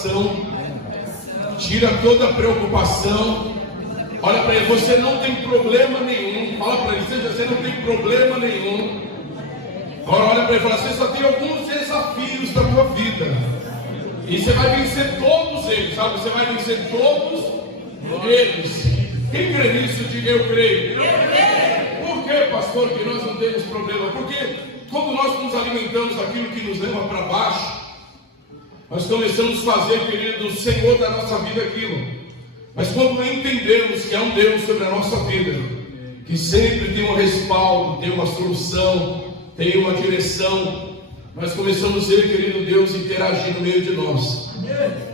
coração, tira toda a preocupação. Olha para ele, você não tem problema nenhum. Fala para ele, você não tem problema nenhum. Agora olha para ele e fala, você só tem alguns desafios da tua vida. E você vai vencer todos eles, sabe? Você vai vencer todos eles. Quem crê nisso, diga eu creio. Por que, pastor, que nós não temos problema? Porque quando nós nos alimentamos daquilo que nos leva para baixo, nós começamos a fazer, querido, o Senhor da nossa vida aquilo. Mas quando entendemos que há um Deus sobre a nossa vida, que sempre tem um respaldo, tem uma solução, tem uma direção, nós começamos a ver, querido Deus, interagir no meio de nós.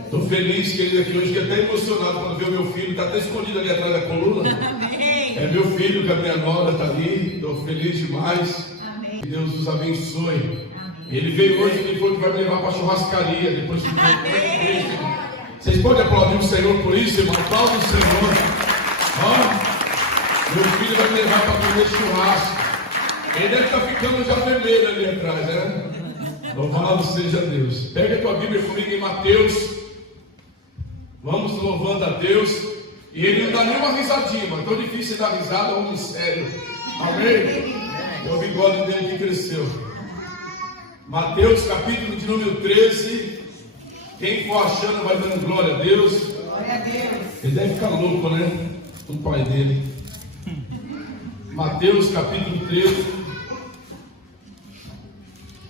Estou feliz, querido, aqui hoje, até emocionado quando ver o meu filho, está até escondido ali atrás da coluna. Amém. É meu filho, que a minha nora está ali, estou feliz demais. Amém. Que Deus nos abençoe. Amém. Ele veio hoje e falou que vai me levar para a churrascaria, depois que vocês podem aplaudir o Senhor por isso, irmão? Aplaude o Senhor. Ó, meu filho vai me levar para comer churrasco. Ele deve estar ficando já vermelho ali atrás, né? Louvado seja Deus. Pega a tua Bíblia comigo em Mateus. Vamos louvando a Deus. E ele não dá nenhuma risadinha, mas tão difícil dar risada, é um mistério. Amém? É o bigode dele que cresceu. Mateus capítulo de número 13. Quem for achando vai dando glória a Deus. Glória a Deus. Ele deve ficar louco, né? O pai dele. Mateus capítulo 13.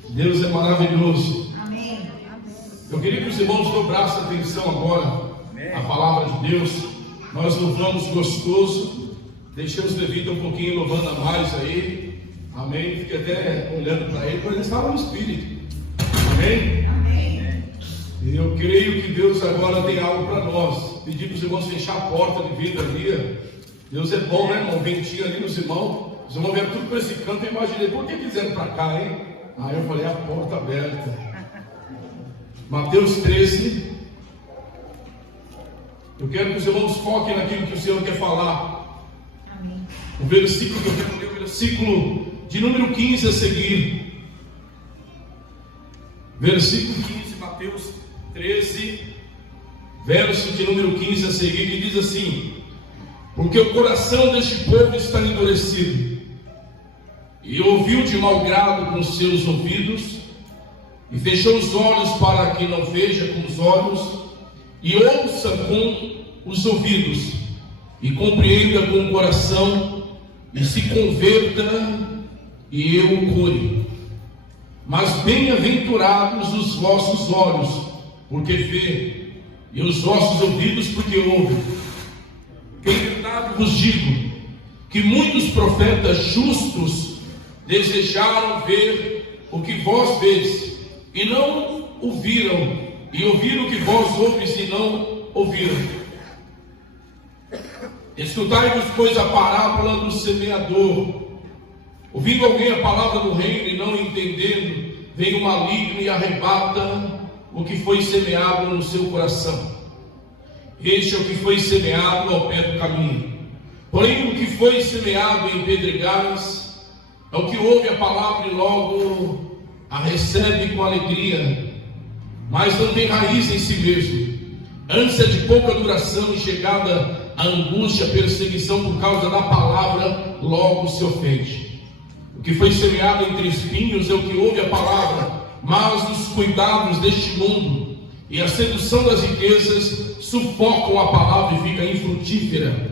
Deus é maravilhoso. Amém. Eu queria que os irmãos dobrassem atenção agora à palavra de Deus. Nós louvamos gostoso. Deixamos o Levita um pouquinho louvando a mais aí. Amém. Fiquei até olhando para ele, porque ele estava no Espírito. Amém. Amém. E eu creio que Deus agora tem algo para nós. Pedi para os irmãos fechar a porta de vida ali. Deus é bom, né, irmão? Ventinho ali nos irmãos. Os irmãos vieram tudo para esse canto. Eu imaginei, por que quiseram para cá, hein? Aí eu falei, a porta aberta. Mateus 13. Eu quero que os irmãos foquem naquilo que o Senhor quer falar. Amém. O versículo que eu quero ler, o versículo de número 15 a seguir. Versículo 15, Mateus 13, verso de número 15 a seguir, que diz assim: porque o coração deste povo está endurecido, e ouviu de mau grado com os seus ouvidos, e fechou os olhos para que não veja com os olhos, e ouça com os ouvidos, e compreenda com o coração, e se converta, e eu o cure. Mas bem-aventurados os vossos olhos, porque vê, e os vossos ouvidos, porque ouvem. Que em verdade vos digo, que muitos profetas justos desejaram ver o que vós vedes, e não o viram, e ouviram o que vós ouves, e não ouviram. Escutai-vos, pois, a parábola do semeador. Ouvindo alguém a palavra do reino e não entendendo, vem o maligno e arrebata o que foi semeado no seu coração. Este é o que foi semeado ao pé do caminho. Porém, o que foi semeado em pedregais é o que ouve a palavra e logo a recebe com alegria, mas não tem raiz em si mesmo. Antes é de pouca duração e chegada a angústia, a perseguição por causa da palavra, logo se ofende. O que foi semeado entre espinhos é o que ouve a palavra, mas os cuidados deste mundo e a sedução das riquezas sufocam a palavra e fica infrutífera.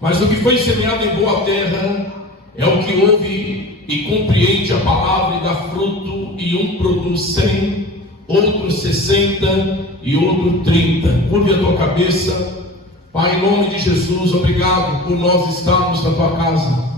Mas o que foi semeado em boa terra é o que ouve e compreende a palavra e dá fruto, e um produz 100, outro 60 e outro 30. Curve a tua cabeça. Pai, em nome de Jesus, obrigado por nós estarmos na tua casa.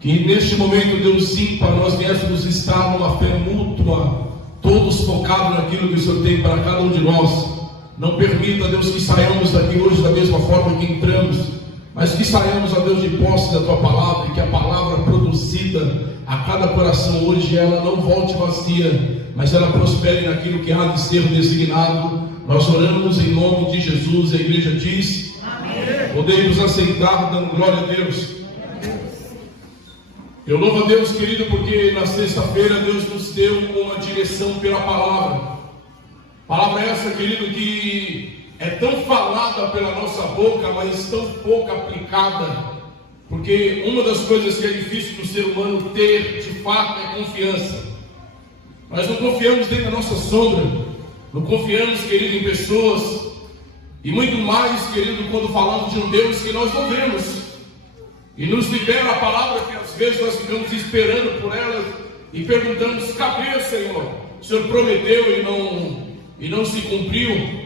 Que neste momento, Deus ímpar, nós viéssemos estar numa fé mútua, todos focados naquilo que o Senhor tem para cada um de nós. Não permita, Deus, que saiamos daqui hoje da mesma forma que entramos, mas que saiamos, ó Deus, de posse da tua palavra, e que a palavra produzida a cada coração hoje, ela não volte vazia, mas ela prospere naquilo que há de ser designado. Nós oramos em nome de Jesus. A igreja diz: amém. Podemos aceitar, dando glória a Deus. Eu louvo a Deus, querido, porque na sexta-feira Deus nos deu uma direção pela palavra. A Palavra essa, querido, que é tão falada pela nossa boca, mas tão pouco aplicada. Porque uma das coisas que é difícil do ser humano ter, de fato, é confiança. Nós não confiamos nem na nossa sombra, não confiamos, querido, em pessoas, e muito mais, querido, quando falamos de um Deus que nós não vemos, e nos libera a palavra que às vezes nós ficamos esperando por ela, e perguntamos: cadê, Senhor? O Senhor prometeu e não se cumpriu.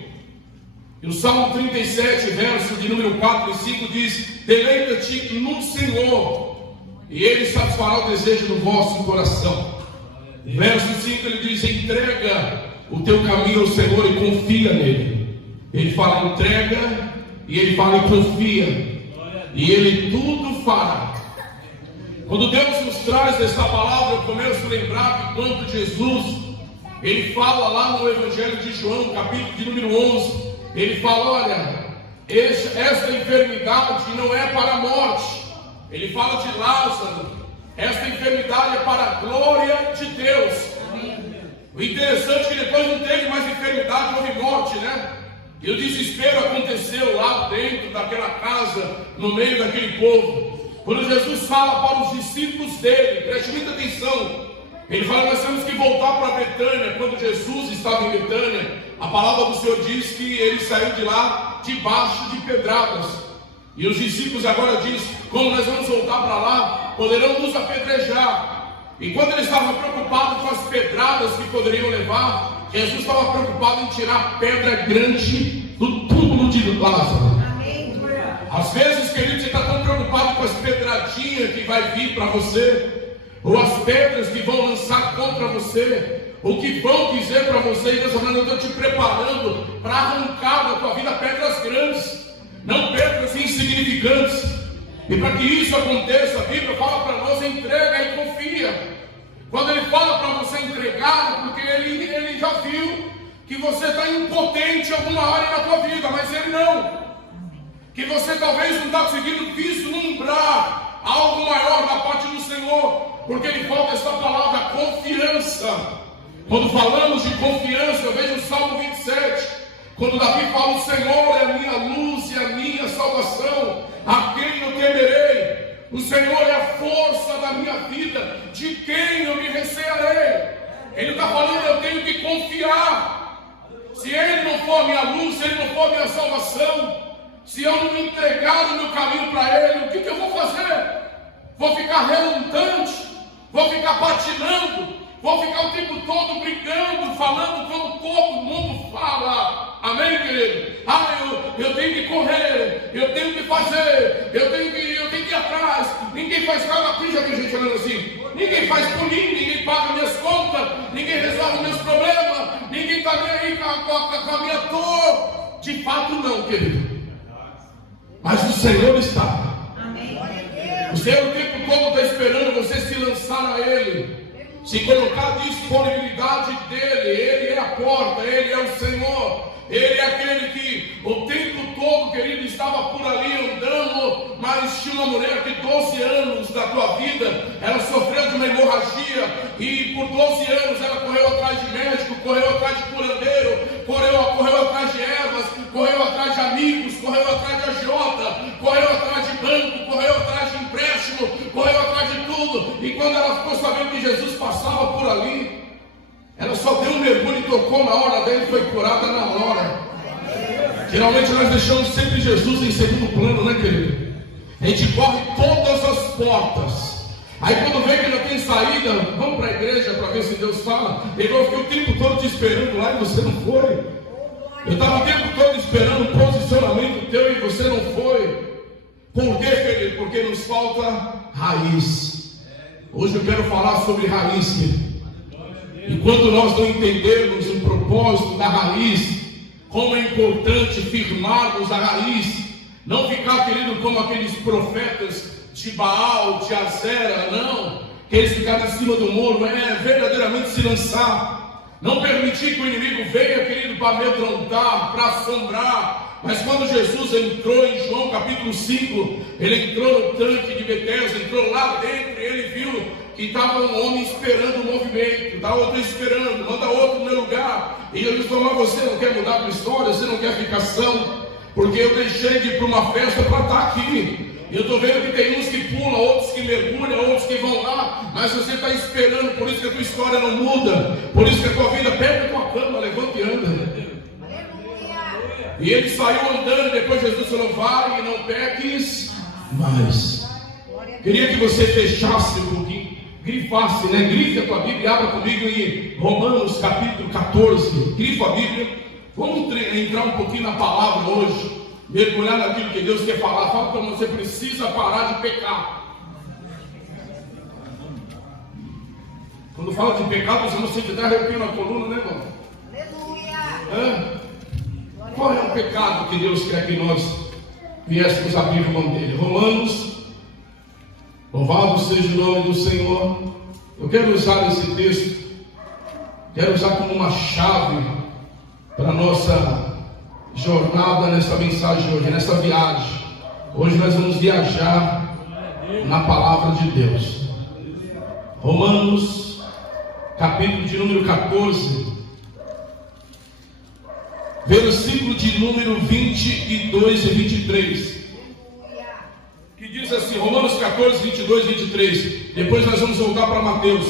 E o Salmo 37, verso de número 4 e 5 diz: deleita-te no Senhor, e Ele satisfará o desejo do vosso coração. Verso 5 ele diz: entrega o teu caminho ao Senhor e confia nele. Ele fala entrega, e ele fala e confia, e Ele tudo fará. Quando Deus nos traz essa palavra, eu começo a lembrar que quando Jesus, Ele fala lá no Evangelho de João, capítulo de número 11, Ele fala: olha, esta enfermidade não é para a morte. Ele fala de Lázaro. Esta enfermidade é para a glória de Deus. O interessante é que depois não teve mais enfermidade, houve morte, né? E o desespero aconteceu lá dentro daquela casa, no meio daquele povo. Quando Jesus fala para os discípulos dele, preste muita atenção. Ele fala: nós temos que voltar para Betânia. Quando Jesus estava em Betânia, a palavra do Senhor diz que ele saiu de lá debaixo de pedradas. E os discípulos agora dizem: como nós vamos voltar para lá? Poderão nos apedrejar. E quando eles estavam preocupados com as pedradas que poderiam levar, Jesus estava preocupado em tirar a pedra grande do túmulo de Lázaro. Às vezes, querido, você está tão preocupado com as pedradinhas que vai vir para você, ou as pedras que vão lançar contra você, ou que vão dizer para você, e Deus está falando: eu estou te preparando para arrancar da tua vida pedras grandes, não pedras insignificantes. E para que isso aconteça, a Bíblia fala para nós: entrega e confia. Quando Ele fala para você entregar, porque ele já viu que você está impotente em alguma área da tua vida, mas Ele não. Que você talvez não está conseguindo vislumbrar algo maior da parte do Senhor, porque Ele falta essa palavra confiança. Quando falamos de confiança, eu vejo o Salmo 27, quando Davi fala: o Senhor é a minha luz e a minha salvação, a quem eu temerei? O Senhor é a força da minha vida, de quem eu me recearei? Ele está falando: eu tenho que confiar. Se Ele não for a minha luz, se Ele não for a minha salvação, se eu não entregar o meu caminho para Ele, o que eu vou fazer? Vou ficar relutante? Vou ficar patinando? Vou ficar o tempo todo brigando, falando como todo mundo fala? Amém, querido? Eu tenho que correr, eu tenho que fazer, eu tenho que ir atrás. Ninguém faz nada aqui, já tem gente falando assim. Ninguém faz por mim, ninguém paga minhas contas, ninguém resolve meus problemas, ninguém está nem aí com a minha dor. De fato não, querido. Mas o Senhor está. Amém. O Senhor o tempo todo está esperando você se lançar a Ele, se colocar à disponibilidade dEle. Ele é a porta, Ele é o Senhor. Ele é aquele que o tempo todo, querido, estava por ali andando. Mas tinha uma mulher que 12 anos da tua vida, ela sofreu de uma hemorragia, e por 12 anos ela correu atrás de médico, correu atrás de curandeiro, correu atrás de ervas, correu atrás de amigos, correu atrás de agiota, correu atrás de banco, correu atrás de empréstimo, correu atrás de tudo. E quando ela ficou sabendo que Jesus passava por ali, ela só deu um mergulho e tocou na hora dele e foi curada na hora. Geralmente nós deixamos sempre Jesus em segundo plano, né, querido? A gente corre todas as portas. Aí quando vê que não tem saída, vamos para a igreja para ver se Deus fala. Eu fiquei o tempo todo te esperando lá e você não foi. Eu estava o tempo todo esperando um posicionamento teu e você não foi. Por quê, querido? Porque nos falta raiz. Hoje eu quero falar sobre raiz, querido. Enquanto nós não entendermos o propósito da raiz, como é importante firmarmos a raiz, não ficar, querido, como aqueles profetas de Baal, de Azera, não, que eles ficaram em cima do muro, verdadeiramente se lançar, não permitir que o inimigo venha, querido, para amedrontar, para assombrar. Mas quando Jesus entrou em João capítulo 5, ele entrou no tanque de Betesda, entrou lá dentro e ele viu que estava um homem esperando o movimento, está outro esperando, manda outro no meu lugar. E Jesus falou: mas você não quer mudar a tua história, você não quer ficar são, porque eu deixei de ir para uma festa para estar aqui. Eu estou vendo que tem uns que pulam, outros que mergulham, outros que vão lá, mas você está esperando, por isso que a tua história não muda, por isso que a tua vida, pega a tua cama, levanta e anda. E ele saiu andando, depois Jesus falou: vai e não peques mais. Queria que você fechasse um pouquinho, grifasse, né? Grife a tua Bíblia e abra comigo em Romanos capítulo 14. Grifa a Bíblia. Vamos entrar um pouquinho na palavra hoje, mergulhar naquilo que Deus quer falar. Fala como você precisa parar de pecar. Quando fala de pecado, você te dá arrepio na coluna, né, irmão? Aleluia! Qual é o pecado que Deus quer que nós viéssemos abrir mão dele? Romanos, louvado seja o nome do Senhor. Eu quero usar esse texto, quero usar como uma chave para a nossa jornada nessa mensagem hoje, nessa viagem. Hoje nós vamos viajar na palavra de Deus. Romanos, capítulo de número 14, versículo de número 22 e 23, que diz assim, Romanos 14, 22 e 23. Depois nós vamos voltar para Mateus.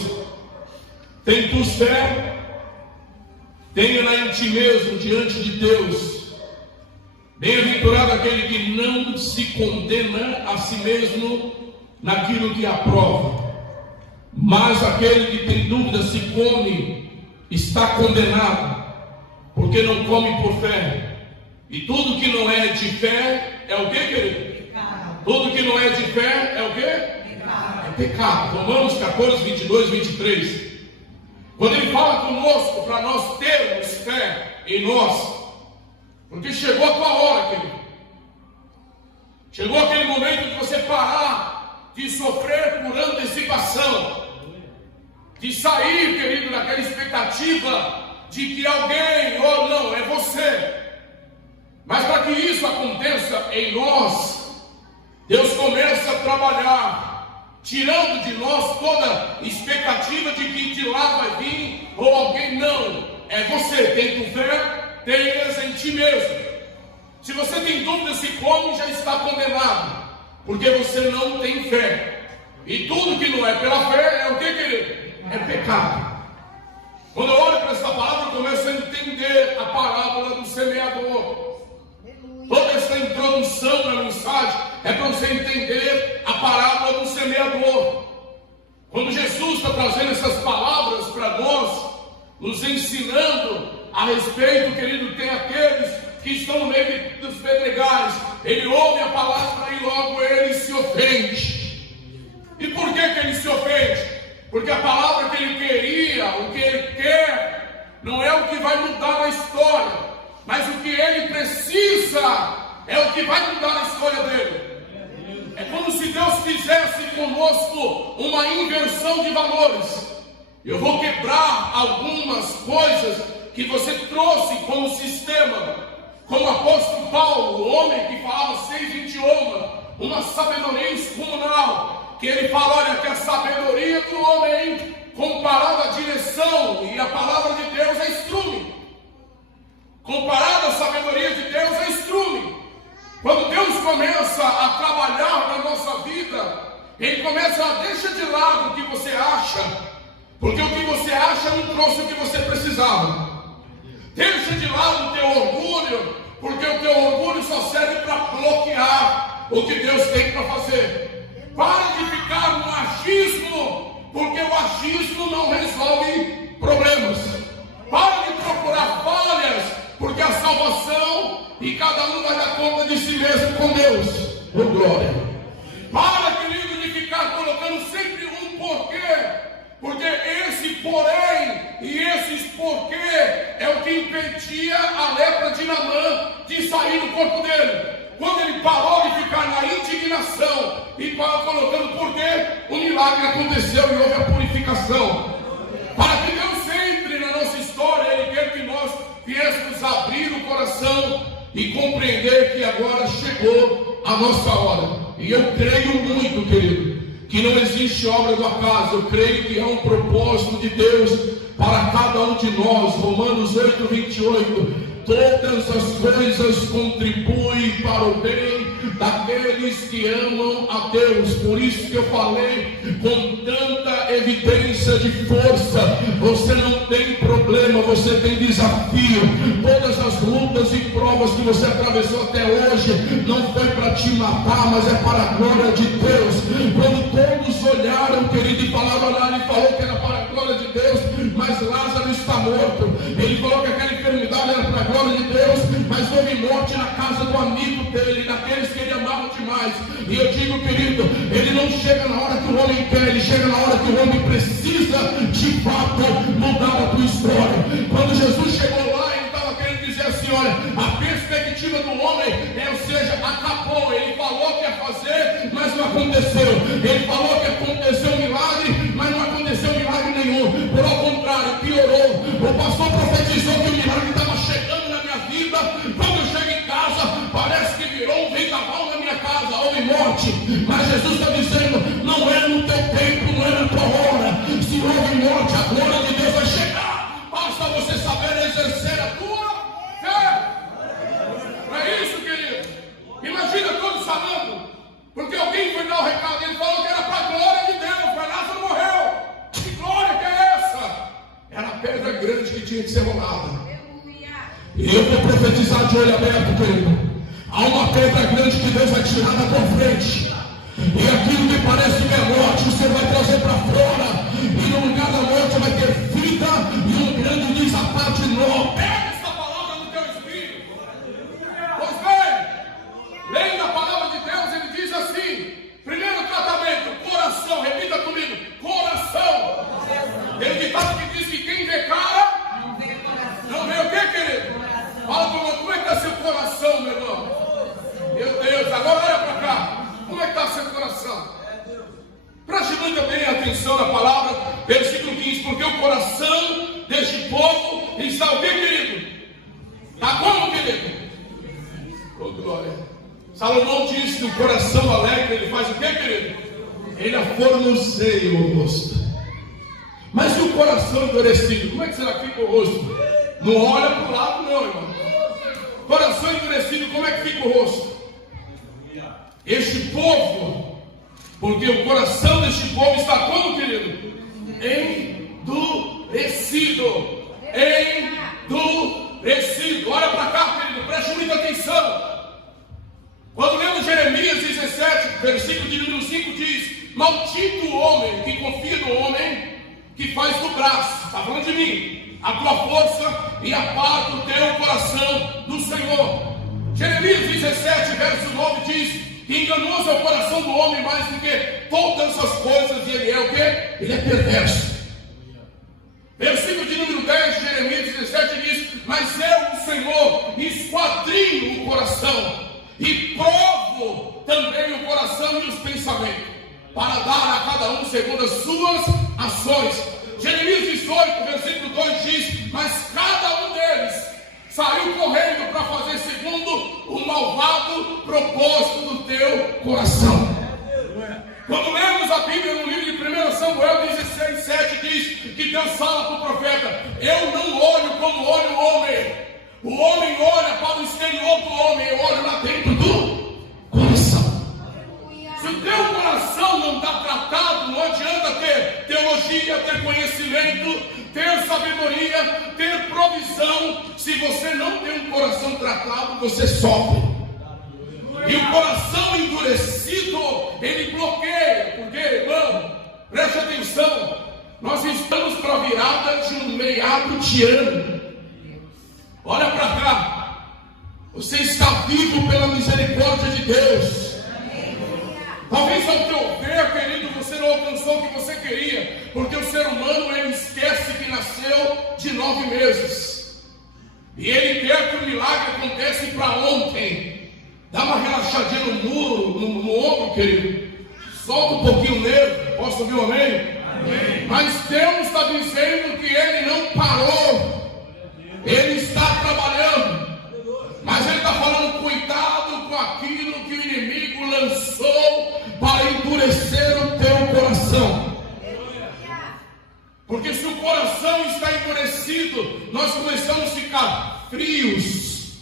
Tem tu fé, tenha-na em ti mesmo diante de Deus. Bem-aventurado aquele que não se condena a si mesmo naquilo que aprova, mas aquele que tem dúvida se come, está condenado, porque não come por fé. E tudo que não é de fé é o que, querido? Pecado. Tudo que não é de fé é o que? Pecado. É pecado. Romanos 14, 22 e 23. Quando ele fala conosco para nós termos fé em nós, porque chegou a tua hora, querido. Chegou aquele momento de você parar de sofrer por antecipação, de sair, querido, daquela expectativa de que alguém, ou não, é você. Mas para que isso aconteça em nós, Deus começa a trabalhar, tirando de nós toda expectativa de que de lá vai vir, ou alguém. Não, é você. Tem tu fé, tenhas em ti mesmo. Se você tem dúvida se come, já está condenado, porque você não tem fé. E tudo que não é pela fé é o que, querido? É pecado. Quando eu olho para essa palavra, eu começo a entender a parábola do semeador. Toda essa introdução da mensagem é para você entender a parábola do semeador. Quando Jesus está trazendo essas palavras para nós, nos ensinando a respeito, querido, tem aqueles que estão no meio dos pedregais. Ele ouve a palavra e logo ele se ofende. E por que ele se ofende? Porque a palavra que ele queria, o que ele quer, não é o que vai mudar a história, mas o que ele precisa é o que vai mudar a história dele. É como se Deus fizesse conosco uma inversão de valores. Eu vou quebrar algumas coisas que você trouxe como sistema, como o apóstolo Paulo, o homem que falava 6 idiomas, uma sabedoria excomunal, que ele fala, olha, que a sabedoria do homem, comparada à direção e a palavra de Deus, é estrume. Comparada à sabedoria de Deus, é estrume. Quando Deus começa a trabalhar na nossa vida, Ele começa a deixar de lado o que você acha, porque o que você acha não trouxe o que você precisava. Deixa de lado o teu orgulho, porque o teu orgulho só serve para bloquear o que Deus tem para fazer. Para de ficar no achismo, porque o achismo não resolve problemas. Para de procurar falhas, porque a salvação, e cada um vai dar conta de si mesmo com Deus. Oh, glória. Para, querido, de ficar colocando sempre um porquê, porque esse porém e esses porquê é o que impedia a lepra de Naamã de sair do corpo dele. Quando ele parou de ficar na indignação e parou colocando porquê, o milagre aconteceu e houve a purificação. Para que Deus entre na nossa história, Ele quer que nós viéssemos abrir o coração e compreender que agora chegou a nossa hora. E eu creio muito, querido, que não existe obra do acaso. Eu creio que há um propósito de Deus para cada um de nós. Romanos 8, 28. Todas as coisas contribuem para o bem daqueles que amam a Deus. Por isso que eu falei com tanta evidência de força. Você não tem problema, você tem desafio. Todas as lutas e provas que você atravessou até hoje não foi para te matar, mas é para a glória de Deus. Quando todos olharam, querido, e falavam lá, ele falou que era para a glória de Deus, mas Lázaro está morto. Ele falou que aquela enfermidade era para a glória de Deus, mas houve morte na casa do amigo dele, daqueles que ele amava demais. E eu digo, querido, ele não chega na hora que o homem quer, ele chega na hora que o homem precisa de fato mudar a tua história. Quando Jesus chegou lá, ele estava querendo dizer assim: olha, a perspectiva do homem ou seja, acabou. Ele falou que ia fazer, mas não aconteceu. Ele falou que aconteceu um milagre, mas não aconteceu milagre nenhum. Por ao contrário, piorou. O pastor profetizou que o milagre estava chegando na minha vida. Quando eu chego em casa, parece que virou um vendaval na minha casa, houve morte. Mas Jesus está dizendo: não é no teu tempo, não é na tua hora. Se houve morte, a glória de Deus vai chegar. Basta você saber exercer a tua fé. Não é isso, querido? Imagina todos falando, porque alguém foi dar o recado, ele falou que era para a glória de Deus, mas Lázaro morreu. Que glória que é essa? Era a pedra grande que tinha que ser rolada. E eu vou profetizar de olho aberto, querido. Há uma pedra grande que Deus vai tirar da tua frente. E aquilo que parece que é morte, você vai trazer para fora. E no lugar da morte vai ter vida e um grande desatar de novo. Pega essa palavra no teu espírito. Pois bem, lendo a palavra de Deus, ele diz assim: primeiro tratamento, coração. Repita comigo: coração. Tem um ditado que diz que quem vê cara não vê o que, querido? Fala comigo, como é que está seu coração, meu irmão? Meu Deus, agora olha para cá. Como é que está seu coração? Preste muita bem atenção na palavra, versículo 15: porque o coração deste povo está o que, querido? Está como, querido? Oh, glória. Salomão disse que o coração alegre, ele faz o que, querido? Ele aformoseia o rosto. Mas e o coração endurecido? Como é que será que fica o rosto? Não olha para o lado, não, irmão. Coração endurecido, como é que fica o rosto? Este povo, porque o coração deste povo está como, querido? Endurecido. Endurecido. Olha para cá, querido, preste muita atenção. Quando lemos Jeremias 17, versículo de número 5, diz: maldito o homem que confia no homem que faz do braço, está falando de mim, a tua força e aparta o teu coração do Senhor. Jeremias 17, verso 9 diz que enganoso é o coração do homem mais do que todas as coisas, e ele é o quê? Ele é perverso. Versículo de número 10, Jeremias 17 diz: mas eu, o Senhor, esquadrinho o coração e provo também o coração e os pensamentos, para dar a cada um segundo as suas ações. Jeremias 18, versículo 2 diz: mas cada um deles saiu correndo para fazer segundo o malvado propósito do teu coração. Quando lemos a Bíblia no livro de 1 Samuel 16, 7, diz que Deus fala para o profeta: eu não olho como olha o homem. O homem olha para o exterior do homem, eu olho lá dentro do coração. Se o teu coração não está tratado, não adianta ter teologia, ter conhecimento, ter sabedoria, ter provisão. Se você não tem um coração tratado, você sofre. E o coração endurecido, ele bloqueia. Porque, irmão, preste atenção, nós estamos para a virada de um meado de ano. Olha para cá. Você está vivo pela misericórdia de Deus. Talvez ao teu ver, querido, você não alcançou o que você queria, porque o ser humano, ele esquece que nasceu de 9 meses. E ele quer que o milagre aconteça para ontem. Dá uma relaxadinha no ombro, querido. Solta um pouquinho nele. Posso ouvir um amém? Amém. Mas Deus está dizendo que ele não parou. Ele está trabalhando. Mas ele está falando: cuidado com aquilo que o inimigo lançou para endurecer o teu nós começamos a ficar frios,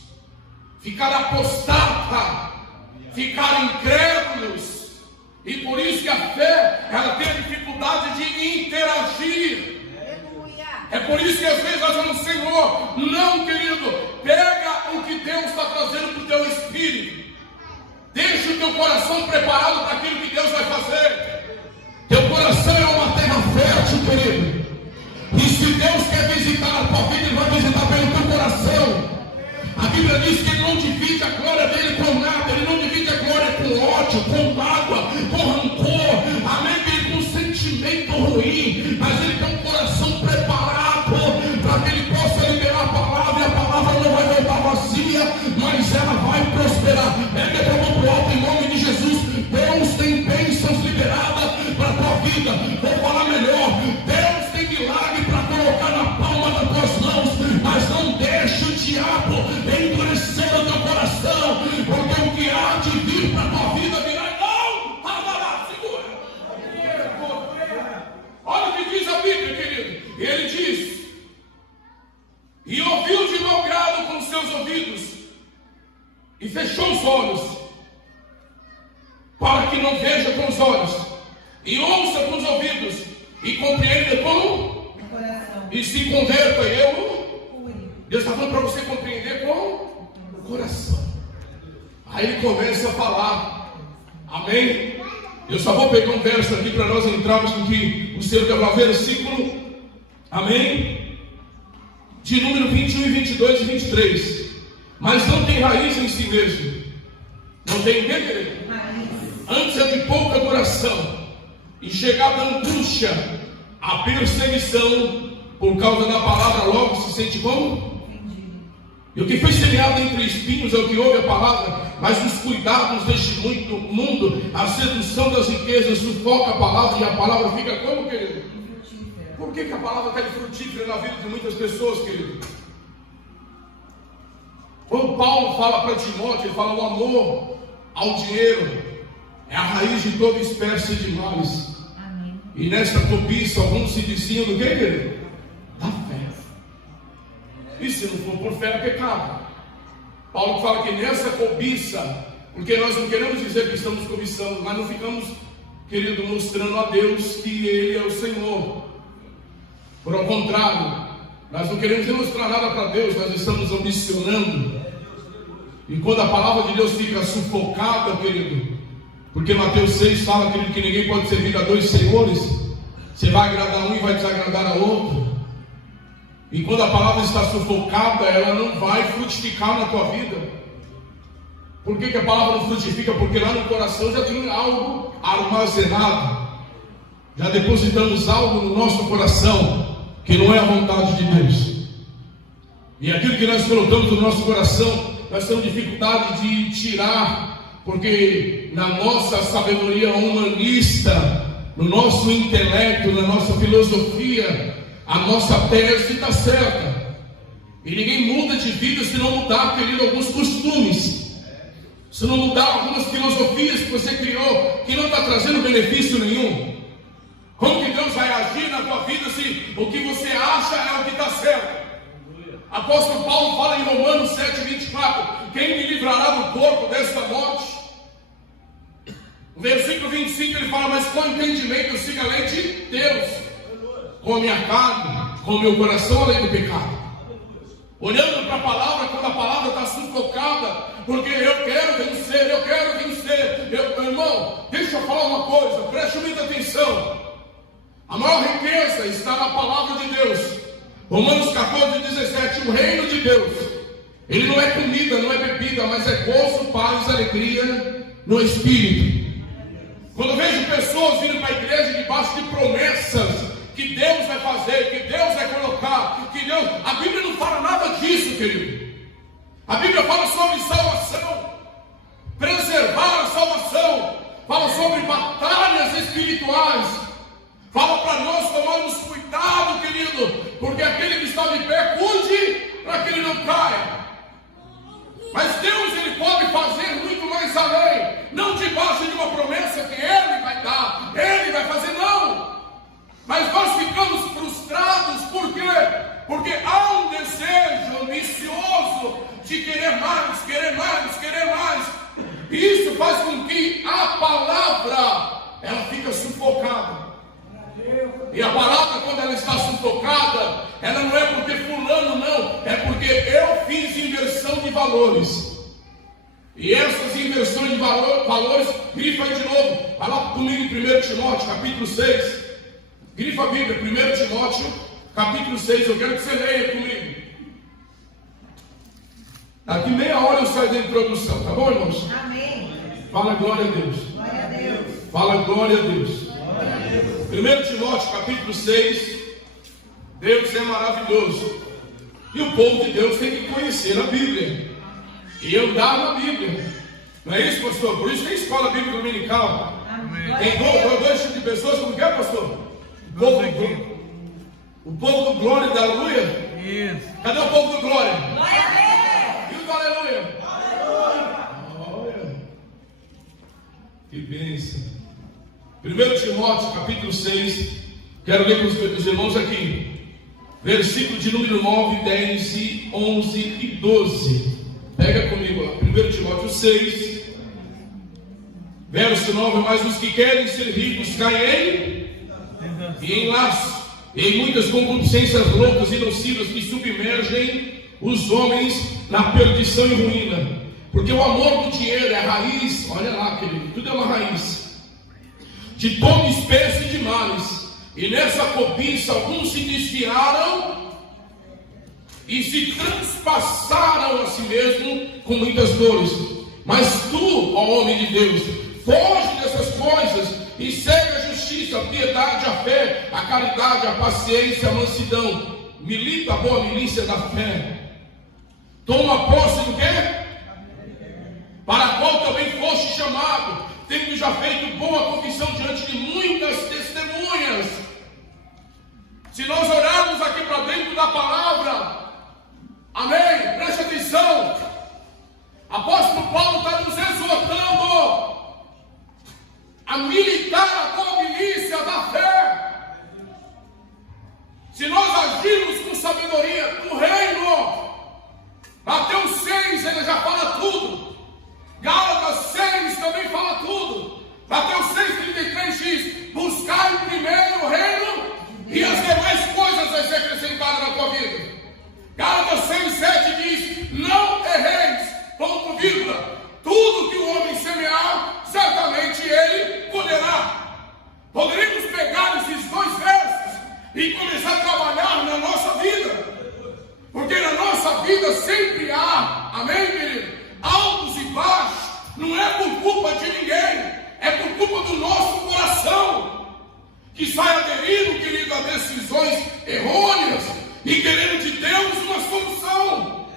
ficar apostata, ficar incrédulos, e por isso que a fé, ela tem a dificuldade de interagir. É por isso que às vezes nós falamos: Senhor, não, querido, pega o que Deus está trazendo para o teu espírito, deixa o teu coração preparado para aquilo que Deus vai fazer. Teu coração é uma terra fértil, querido, e se Deus quer visitar a tua vida, Ele vai visitar pelo teu coração. A Bíblia diz que Ele não divide a glória dele com nada, Ele não divide a glória com ódio, com mágoa, com rancor, amém, com sentimento ruim, mas Ele tem um coração preparado para que Ele possa liberar a palavra, e a palavra não vai voltar vazia, mas ela vai prosperar. Pega a tua mão pro alto em nome de Jesus. Deus tem bênçãos liberadas para a tua vida. Vou falar melhor: Deus tem milagre para colocar na palma das tuas mãos, mas não deixe o diabo endurecer o teu coração, porque o que há de vir para a tua vida virá. Não! Lá, segura! Olha o que diz a Bíblia, querido. Ele diz: e ouviu de mau grado com seus ouvidos, e fechou os olhos, para que não veja com os olhos, e ouça com os ouvidos, e compreenda com o coração, e se converta. Deus está falando para você compreender com o coração. Aí ele começa a falar, amém? Eu só vou pegar um verso aqui para nós entrarmos no que o Senhor quer falar. Versículo, amém, de número 21 e 22 e 23. Mas não tem raiz em si mesmo. Não tem o que, querido? Antes é de pouca duração, e chegada a angústia, a perseguição, por causa da palavra, logo se sente como? E o que foi semeado entre espinhos é o que ouve a palavra, mas os cuidados deste mundo, a sedução das riquezas, sufoca a palavra, e a palavra fica como, querido? Por que a palavra está infrutífera na vida de muitas pessoas, querido? Quando Paulo fala para Timóteo, ele fala: o amor ao dinheiro é a raiz de toda espécie de males. Amém. E nesta cobiça, alguns se desviam do que, querido? Da fé. E se não for por fé, é pecado. Paulo fala que nessa cobiça, porque nós não queremos dizer que estamos cobiçando, mas não ficamos, querido, mostrando a Deus que Ele é o Senhor. Por ao contrário, nós não queremos demonstrar nada para Deus, nós estamos ambicionando. E quando a palavra de Deus fica sufocada, querido, porque Mateus 6 fala, querido, que ninguém pode servir a dois senhores, você vai agradar um e vai desagradar a outro. E quando a palavra está sufocada, ela não vai frutificar na tua vida. Por que a palavra não frutifica? Porque lá no coração já tem algo armazenado. Já depositamos algo no nosso coração que não é a vontade de Deus. E aquilo que nós colocamos no nosso coração, nós temos dificuldade de tirar, porque na nossa sabedoria humanista, no nosso intelecto, na nossa filosofia, a nossa tese está certa. E ninguém muda de vida se não mudar, querido, alguns costumes, se não mudar algumas filosofias que você criou, que não está trazendo benefício nenhum. Como que Deus vai agir na tua vida se o que você acha é o que está certo? Apóstolo Paulo fala em Romanos 7:24: quem me livrará do corpo desta morte? No versículo 25 ele fala: mas com entendimento eu sigo a lei de Deus, com a minha carne, com o meu coração, além do pecado. Olhando para a palavra, quando a palavra está sufocada, porque eu quero vencer. Irmão, deixa eu falar uma coisa, preste muita atenção. A maior riqueza está na palavra de Deus. Romanos 14:17, o reino de Deus, ele não é comida, não é bebida, mas é gozo, paz, alegria no Espírito. Quando eu vejo pessoas vindo para a igreja debaixo de promessas, que Deus vai fazer, que Deus vai colocar, que Deus... A Bíblia não fala nada disso, querido. A Bíblia fala sobre salvação, preservar a salvação, fala sobre batalhas espirituais, fala para nós tomarmos cuidado, querido, porque aquele que está de pé, cuide para que ele não caia. Mas Deus, ele pode fazer muito mais além, não debaixo de uma promessa que Ele vai dar, Ele vai fazer, não. Mas nós ficamos frustrados, por quê? Porque há um desejo de querer mais, querer mais, querer mais. E isso faz com que a palavra, ela fica sufocada. E a palavra, quando ela está sufocada, ela não é porque fulano não, é porque eu fiz inversão de valores. E essas inversões de valores, grifa aí de novo, vai lá comigo em 1 Timóteo, capítulo 6, grifa a Bíblia, 1 Timóteo, capítulo 6, eu quero que você leia comigo. Daqui meia hora eu saio da introdução, tá bom, irmãos? Amém. Fala glória a Deus. Glória a Deus. Fala glória a Deus. Glória a Deus. 1 Timóteo, capítulo 6, Deus é maravilhoso. E o povo de Deus tem que conhecer a Bíblia e andar na Bíblia. Não é isso, pastor? Por isso tem escola bíblica dominical. Amém. Tem dois tipos de pessoas, como que é, pastor? O povo do glória e da aleluia. Isso. Cadê o povo do glória? Glória a Deus. E o do aleluia? Olha, que bênção. 1 Timóteo, capítulo 6. Quero ler com os irmãos aqui. Versículo de número 9, 10, 11 e 12. Pega comigo lá. 1 Timóteo 6, verso 9. Mas os que querem ser ricos caem em laço, e em muitas concupiscências loucas e nocivas que submergem os homens na perdição e ruína. Porque o amor do dinheiro é a raiz, olha lá, querido, tudo é uma raiz de toda espécie de males. E nessa cobiça alguns se desviaram e se transpassaram a si mesmo com muitas dores. Mas tu, ó homem de Deus, foge dessas coisas e segue a justiça, a piedade, a fé, a caridade, a paciência, a mansidão. Milita a boa milícia da fé. Toma posse do quê? Para a qual também foste chamado, tendo já feito boa confissão diante de muitas testemunhas. Se nós olharmos aqui para dentro da palavra, amém, preste atenção, apóstolo Paulo está nos exortando a militar a boa milícia da fé. Se nós agirmos com sabedoria no reino, Mateus 6 ele já fala tudo, Gálatas 6 também fala tudo. Mateus 6,33 diz: buscai primeiro o reino e as demais coisas vai ser acrescentadas na tua vida. Gálatas 6,7 diz: não erreis, ponto vírgula, tudo que o homem semear, certamente ele colherá. Poderíamos pegar esses dois versos e começar a trabalhar na nossa vida, porque na nossa vida sempre há, amém, querido, altos e baixos. Não é por culpa de ninguém, é por culpa do nosso coração, que sai aderindo, querido, a decisões errôneas e querendo de Deus uma solução.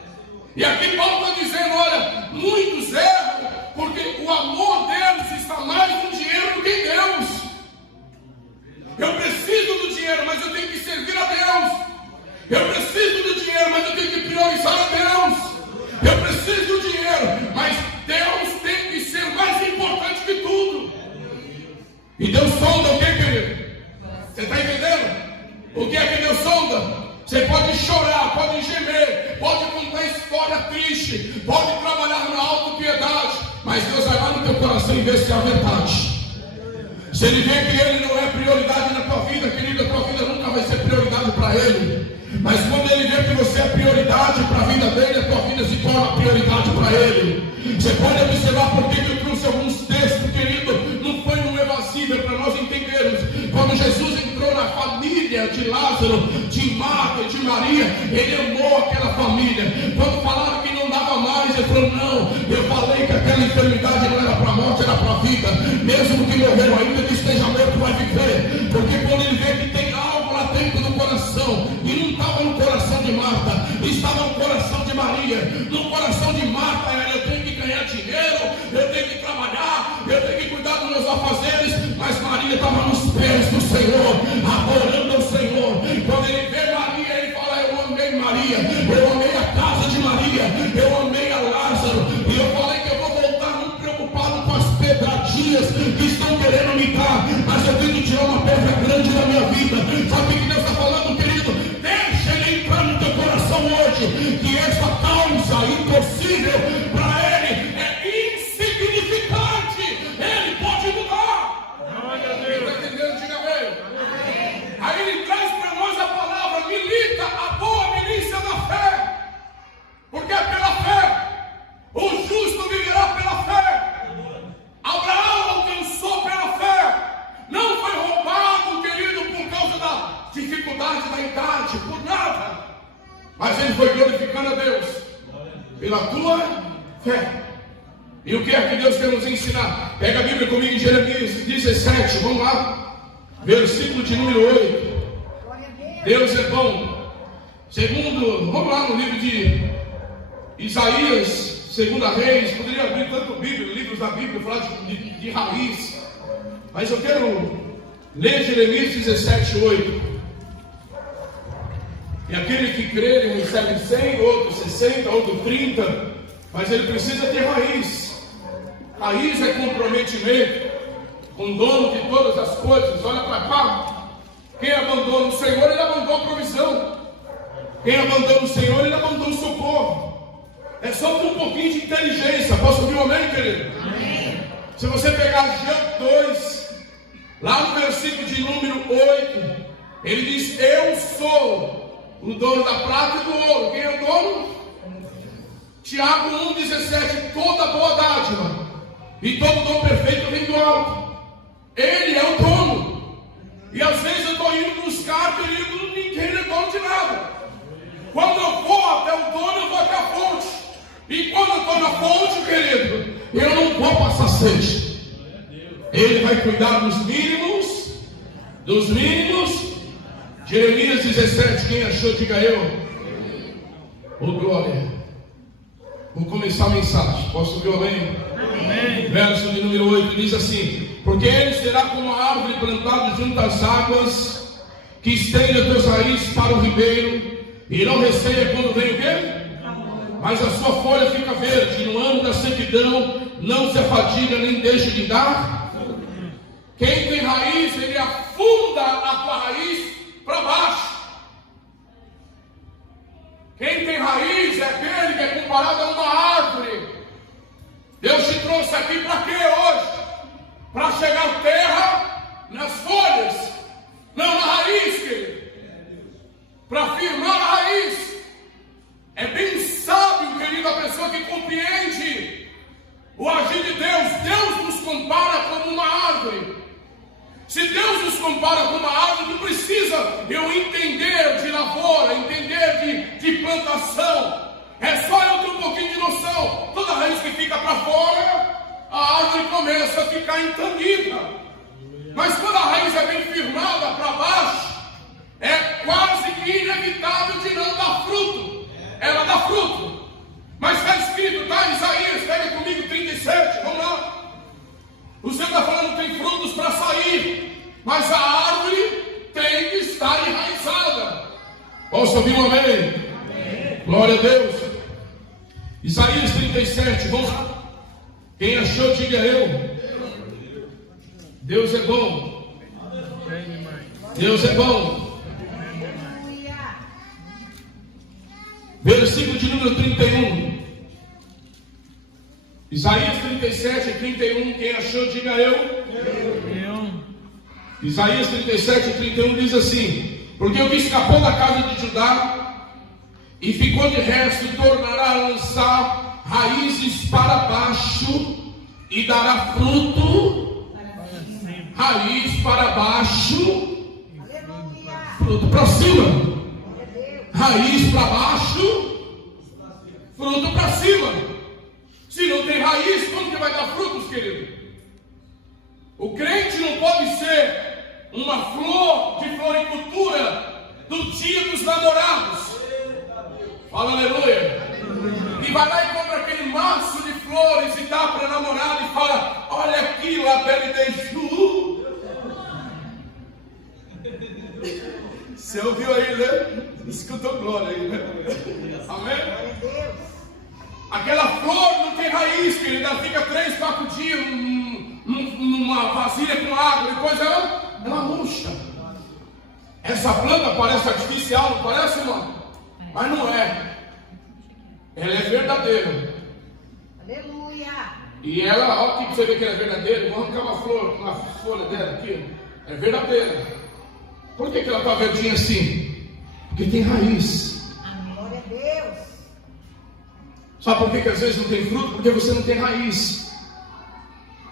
E aqui Paulo está dizendo: olha, muitos erram porque o amor deles está mais no dinheiro do que em Deus. Eu preciso do dinheiro, mas eu tenho que servir a Deus. Eu preciso do dinheiro, mas eu tenho que priorizar a Deus. Eu preciso do dinheiro, mas Deus tem que ser mais importante que tudo. E Deus sonda o que, querido? Você está entendendo? O que é que Deus sonda? Você pode chorar, pode gemer, pode contar história triste, pode trabalhar na autopiedade, mas Deus vai lá no teu coração e vê se é a verdade. Se Ele vê que Ele não é prioridade na tua vida, querido, a tua vida nunca vai ser prioridade para Ele. Mas quando Ele vê que você é prioridade para a vida dele, a tua vida se torna prioridade para Ele. Você pode observar por que eu trouxe alguns textos, querido. Não foi um evasível para nós entendermos. Quando Jesus entrou na família de Lázaro, de Marta e de Maria, Ele amou aquela família. Quando falaram que não dava mais, Ele falou: não, eu falei que aquela enfermidade não era para a morte, era para a vida. Mesmo que morreu, ainda que esteja morto, vai viver. Porque quando Ele vê que tem algo lá dentro do coração, e não estava no coração de Marta, estava no coração de Maria. No coração de Marta era: eu tenho que ganhar dinheiro, eu tenho que trabalhar, eu tenho que cuidar dos meus afazeres. Mas Maria estava nos pés do Senhor, adorando ao Senhor. Quando Ele vê Maria, Ele fala: eu amei Maria, eu amei a casa de Maria, eu amei a Lázaro. E eu falei que eu vou voltar muito preocupado com as pedradinhas que estão querendo me dar. tua fé. E o que é que Deus quer nos ensinar? Pega a Bíblia comigo em Jeremias 17, vamos lá, versículo de número 8. Deus é bom. Segundo, vamos lá no livro de Isaías, Segunda Reis. Poderia abrir tanto Bíblia, livros da Bíblia, falar de raiz, mas eu quero ler Jeremias 17, 8. E aquele que crê, ele recebe 100, outro 60, outro 30, mas ele precisa ter raiz. Raiz é comprometimento com o dono de todas as coisas. Olha para cá. Quem abandona o Senhor, ele abandona a provisão. Quem abandona o Senhor, ele abandona o socorro. É só com um pouquinho de inteligência. Posso ouvir um amém, querido? Amém. Se você pegar João 2, lá no versículo de número 8, ele diz: eu sou o dono da prata e do ouro. Quem é o dono? Tiago 1,17. Toda boa dádiva e todo dom perfeito vem do alto. Ele é o dono. E às vezes eu estou indo buscar, querido, ninguém é dono de nada. Quando eu vou até o dono, eu vou até a fonte. E quando eu estou na fonte, querido, eu não vou passar sede. Ele vai cuidar dos mínimos. Dos mínimos. Jeremias 17, quem achou, diga eu. Oh glória. Vou começar a mensagem. Posso ouvir o amém? Amém. Verso de número 8 diz assim: porque ele será como a árvore plantada junto às águas, que estende as suas raízes para o ribeiro, e não receia quando vem o quê? Mas a sua folha fica verde, e no ano da sequidão não se afadiga nem deixa de dar. Quem tem raiz, ele afunda a sua raiz para baixo. Quem tem raiz é aquele que é comparado a uma árvore. Deus te trouxe aqui para quê hoje? Para chegar terra nas folhas, não na raiz, querido. Para firmar a raiz. É bem sábio, querido, a pessoa que compreende o agir de Deus. Deus nos compara como uma árvore. Se Deus nos compara com uma árvore, não precisa eu entender de lavoura, entender de plantação. É só eu ter um pouquinho de noção. Toda raiz que fica para fora, a árvore começa a ficar entanguida. Mas quando a raiz é bem firmada para baixo, é quase inevitável de não dar fruto. Ela dá fruto. Mas está escrito, tá? Isaías, pega comigo 37, vamos lá. O Senhor está falando que tem frutos para sair, mas a árvore tem que estar enraizada. Posso ouvir um amém? Amém. Glória a Deus. Isaías 37, vamos lá. Quem achou, diga eu. Deus é bom. Deus é bom. Versículo de número 31. Isaías 37 e 31, quem achou, diga eu. Isaías 37 e 31 diz assim: porque o que escapou da casa de Judá e ficou de resto, tornará a lançar raízes para baixo e dará fruto. Raiz para baixo, fruto para cima. Raiz para baixo, fruto para cima. Se não tem raiz, como que vai dar frutos, querido? O crente não pode ser uma flor de floricultura do dia dos namorados. Fala aleluia. E vai lá e compra aquele maço de flores e dá para a namorada e fala: olha aqui, lá bebe beiju. Você ouviu aí, né? Escutou glória aí, né? Amém? Aquela flor não tem raiz, querida. Ela fica 3, 4 dias numa vasilha com água, depois ela murcha. Essa planta parece artificial, não parece, irmão? Mas não é. Ela é verdadeira. Aleluia. E ela, olha aqui para você ver que ela é verdadeira. Vamos arrancar uma folha dela aqui. É verdadeira. Por que ela está verdinha assim? Porque tem raiz. Glória a Deus. Sabe por que às vezes não tem fruto? Porque você não tem raiz.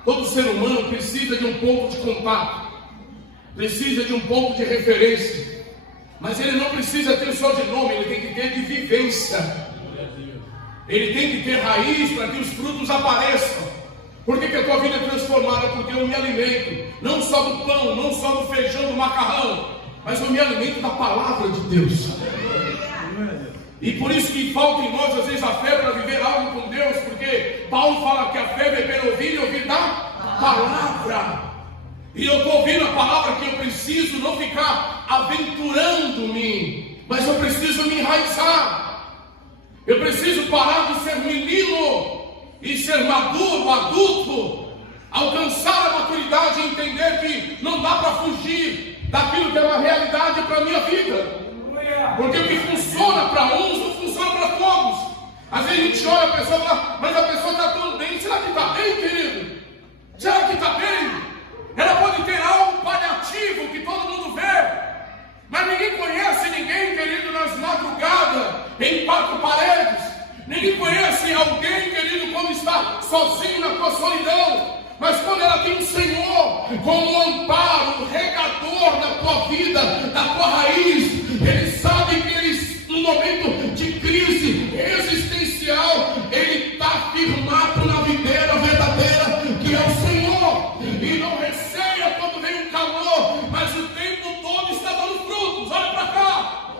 Todo ser humano precisa de um ponto de contato, precisa de um ponto de referência, mas ele não precisa ter só de nome, ele tem que ter de vivência. Ele tem que ter raiz para que os frutos apareçam. Por que a tua vida é transformada? Porque eu me alimento, não só do pão, não só do feijão, do macarrão, mas eu me alimento da palavra de Deus. E por isso que falta em nós, às vezes, a fé para viver algo com Deus, porque Paulo fala que a fé é beber ouvir e ouvir da palavra. E eu estou ouvindo a palavra que eu preciso não ficar aventurando-me, mas eu preciso me enraizar. Eu preciso parar de ser menino e ser maduro, adulto, alcançar a maturidade e entender que não dá para fugir daquilo que é uma realidade para a minha vida. Porque o que funciona para uns não funciona para todos. Às vezes a gente olha a pessoa e fala, mas a pessoa está tudo bem. Será que está bem, querido? Será que está bem? Ela pode ter algo paliativo que todo mundo vê, mas ninguém conhece ninguém, querido, nas madrugadas, em quatro paredes. Ninguém conhece alguém, querido, quando está sozinho na tua solidão. Mas quando ela tem um Senhor como um amparo, um regador da tua vida, da tua raiz, ele sabe que ele, no momento de crise existencial, ele está firmado na videira verdadeira, que é o Senhor. E não receia quando vem um calor, mas o tempo todo está dando frutos. Olha para cá.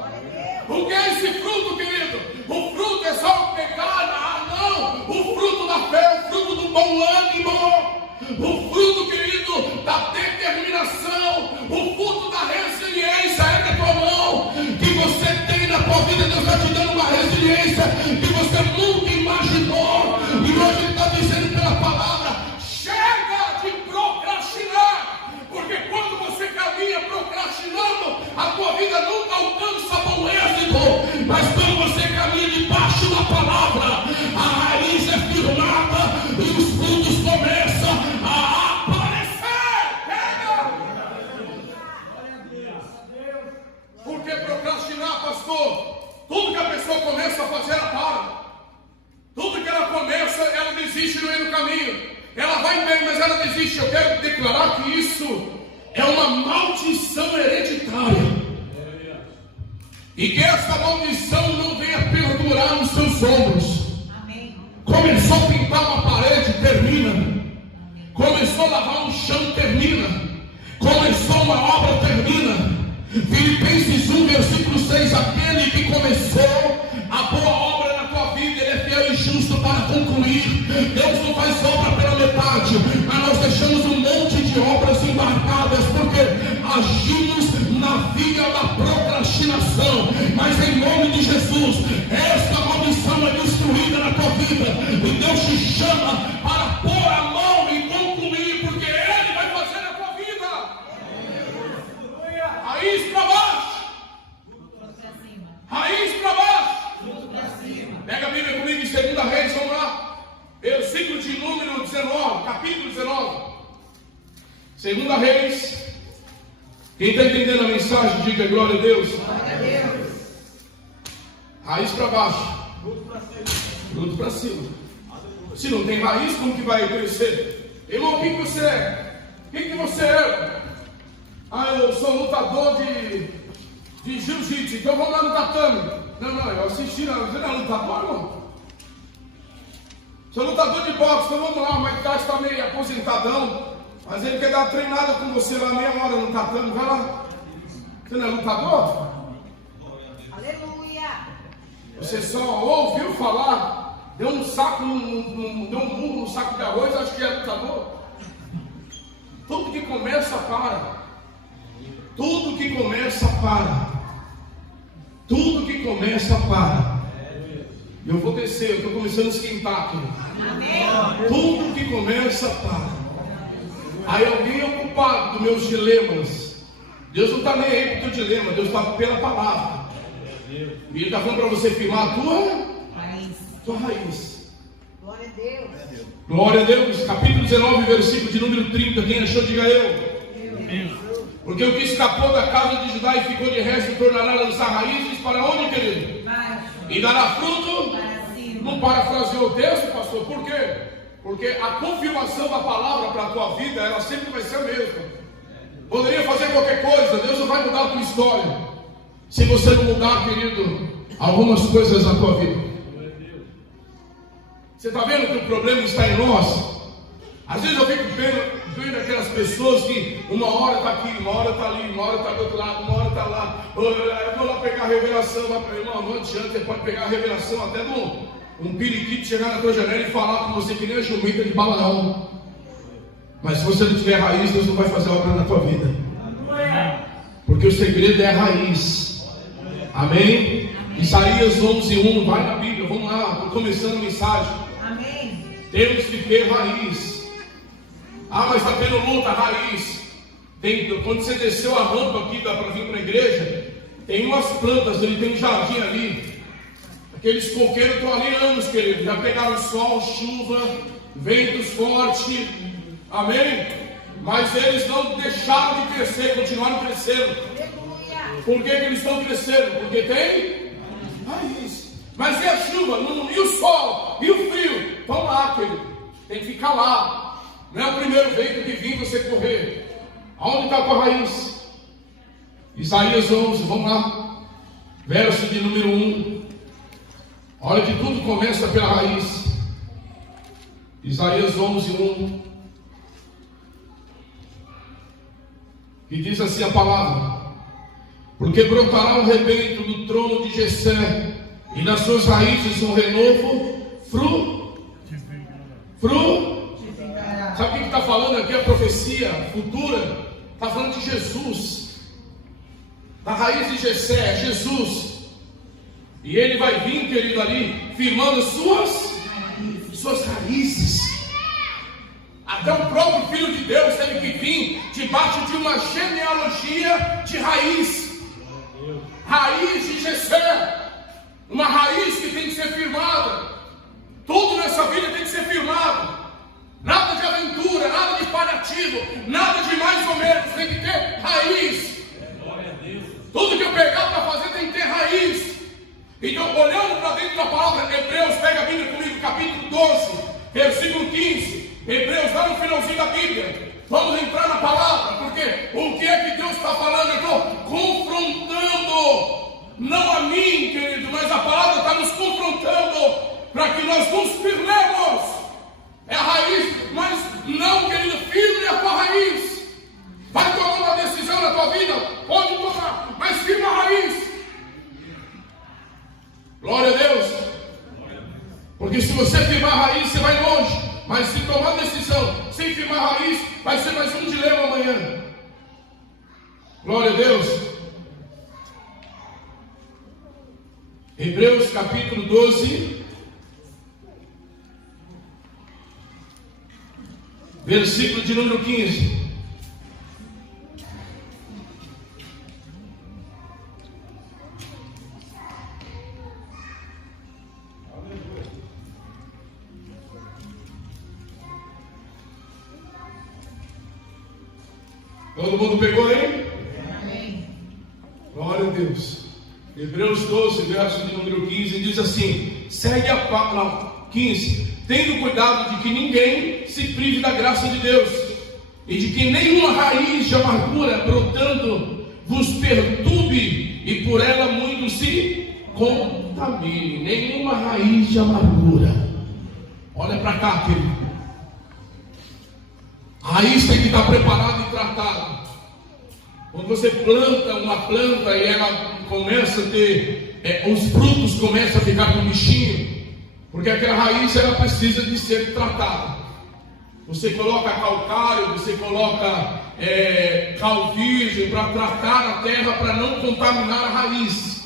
O que é esse fruto, querido? O fruto é só pegar, não. O fruto da fé, o fruto do bom ânimo. O fruto, querido, da determinação, o fruto da resiliência é da tua mão, que você tem na tua vida. Deus está te dando uma resiliência que você nunca imaginou, e hoje Ele está dizendo pela palavra: chega de procrastinar, porque quando você caminha procrastinando, a tua vida nunca alcança bom êxito. Mas quando você caminha debaixo da palavra, a raiz é firmada e os frutos começam a aparecer. Por que procrastinar, pastor? Tudo que a pessoa começa a fazer, ela para. Tudo que ela começa, ela desiste no meio do caminho. Ela vai bem, mas ela desiste. Eu quero declarar que isso é uma maldição hereditária. E que essa maldição não venha perdurar nos seus ombros. Amém. Começou a pintar uma parede, termina. Começou a lavar um chão, termina. Começou uma obra, termina. Filipenses 1, versículo 6: aquele que começou a boa obra na tua vida, ele é fiel e justo para concluir. Deus não faz obra pela metade, mas nós deixamos um monte de obras embarcadas, porque agimos na via da procrastinação. Mas em nome de Jesus, esta maldição é destruída na tua vida, e Deus te chama para pôr a mão e concluir, porque Ele vai fazer na tua vida. Raiz para baixo, raiz para baixo. Pega a Bíblia comigo em 2 Reis, vamos lá, versículo de número 19, capítulo 19. 2 Reis. Quem está entendendo a mensagem, diga glória a Deus. Glória a Deus. Raiz para baixo, fruto para cima. Se não tem raiz, como que vai crescer? Irmão, o que você é? O que você é? Ah, eu sou lutador de jiu-jitsu, então vamos lá no tatame. Não, eu assisti, você não é lutador, irmão? Sou lutador de boxe, então vamos lá, o Mike Tyson está meio aposentadão, mas ele quer dar uma treinada com você lá meia hora no tatame, vai lá. Você não é lutador? Aleluia. Você só ouviu falar, deu um saco, deu um murro no saco de arroz, acho que é lutador. Tudo que começa para. Tudo que começa para. Tudo que começa para. Eu vou descer, eu estou começando a esquentar aqui. Amém. Tudo que começa para. Aí alguém é o culpado dos meus dilemas. Deus não está nem aí para o teu dilema, Deus está pela palavra. E Ele está falando para você firmar a tua raiz. Glória a Deus. Glória a Deus. Capítulo 19, versículo de número 30. Quem achou, diga eu. Porque o que escapou da casa de Judá e ficou de resto tornará a lançar raízes para onde, querido? E dará fruto. Não parafraseou o texto, pastor? Por quê? Porque a confirmação da palavra para a tua vida, ela sempre vai ser a mesma. Poderia fazer qualquer coisa, Deus não vai mudar a tua história se você não mudar, querido, algumas coisas na tua vida. Você está vendo que o problema está em nós? Às vezes eu fico vendo aquelas pessoas que uma hora está aqui, uma hora está ali, uma hora está do outro lado, uma hora está lá. Eu vou lá pegar a revelação, irmão, não adianta, você pode pegar a revelação até de um periquito chegar na tua janela e falar com você que nem a jumenta de Balaão. Mas se você não tiver raiz, Deus não vai fazer obra na tua vida. Porque o segredo é a raiz. Amém? Isaías 11:1, vai na Bíblia, vamos lá, estou começando a mensagem. Amém. Temos que ter raiz. Ah, mas está tendo luta, raiz. Quando você desceu a rampa aqui, dá para vir para a igreja, tem umas plantas ali, tem um jardim ali. Aqueles coqueiros estão ali anos, querido. Já pegaram sol, chuva, ventos fortes. Amém? Mas eles não deixaram de crescer, continuaram crescendo. Aleluia. Por que eles estão crescendo? Porque tem raiz. Mas e a chuva? E o sol? E o frio? Estão lá, querido. Tem que ficar lá. Não é o primeiro vento que vem você correr. Aonde está a tua raiz? Isaías 11, vamos lá. Verso de número 1. Olha que tudo começa pela raiz. Isaías 11:1. Que diz assim a palavra: porque brotará um rebento do trono de Jessé, e nas suas raízes um renovo Sabe o que está falando aqui? A profecia futura está falando de Jesus. Da raiz de Jessé, Jesus. E ele vai vir, querido, ali, firmando suas raízes. Até o próprio Filho de Deus teve que vir debaixo de uma genealogia de raiz. Raiz de Jessé. Uma raiz que tem que ser firmada. Tudo nessa vida tem que ser firmado. Nada de aventura, nada de paliativo, nada de mais ou menos. Tem que ter raiz. Tudo que eu pegar para fazer tem que ter raiz. Então, olhando para dentro da palavra, Hebreus, pega a Bíblia comigo, capítulo 12, versículo 15. Hebreus, lá no finalzinho da Bíblia. Vamos entrar na palavra, porque o que é que Deus está falando? Eu estou confrontando, não a mim, querido, mas a palavra está nos confrontando para que nós nos firmemos. É a raiz, mas não, querido, firme a tua raiz. Vai tomar uma decisão na tua vida, pode tomar, mas firme a raiz. Glória a Deus. Porque se você firmar a raiz, você vai longe. Mas se tomar decisão sem firmar a raiz, vai ser mais um dilema amanhã. Glória a Deus. Hebreus capítulo 12, versículo de número 15. Todo mundo pegou aí? Amém. Glória a Deus. Hebreus 12, verso de número 15, diz assim: segue a palavra. 15. Tendo cuidado de que ninguém se prive da graça de Deus, e de que nenhuma raiz de amargura brotando vos perturbe, e por ela muito se contamine. Nenhuma raiz de amargura. Olha para cá, querido. A raiz tem que estar preparada e tratada. Quando você planta uma planta e ela começa a ter, os frutos começam a ficar com bichinho, porque aquela raiz ela precisa de ser tratada. Você coloca calcário, você coloca cal virgem para tratar a terra, para não contaminar a raiz.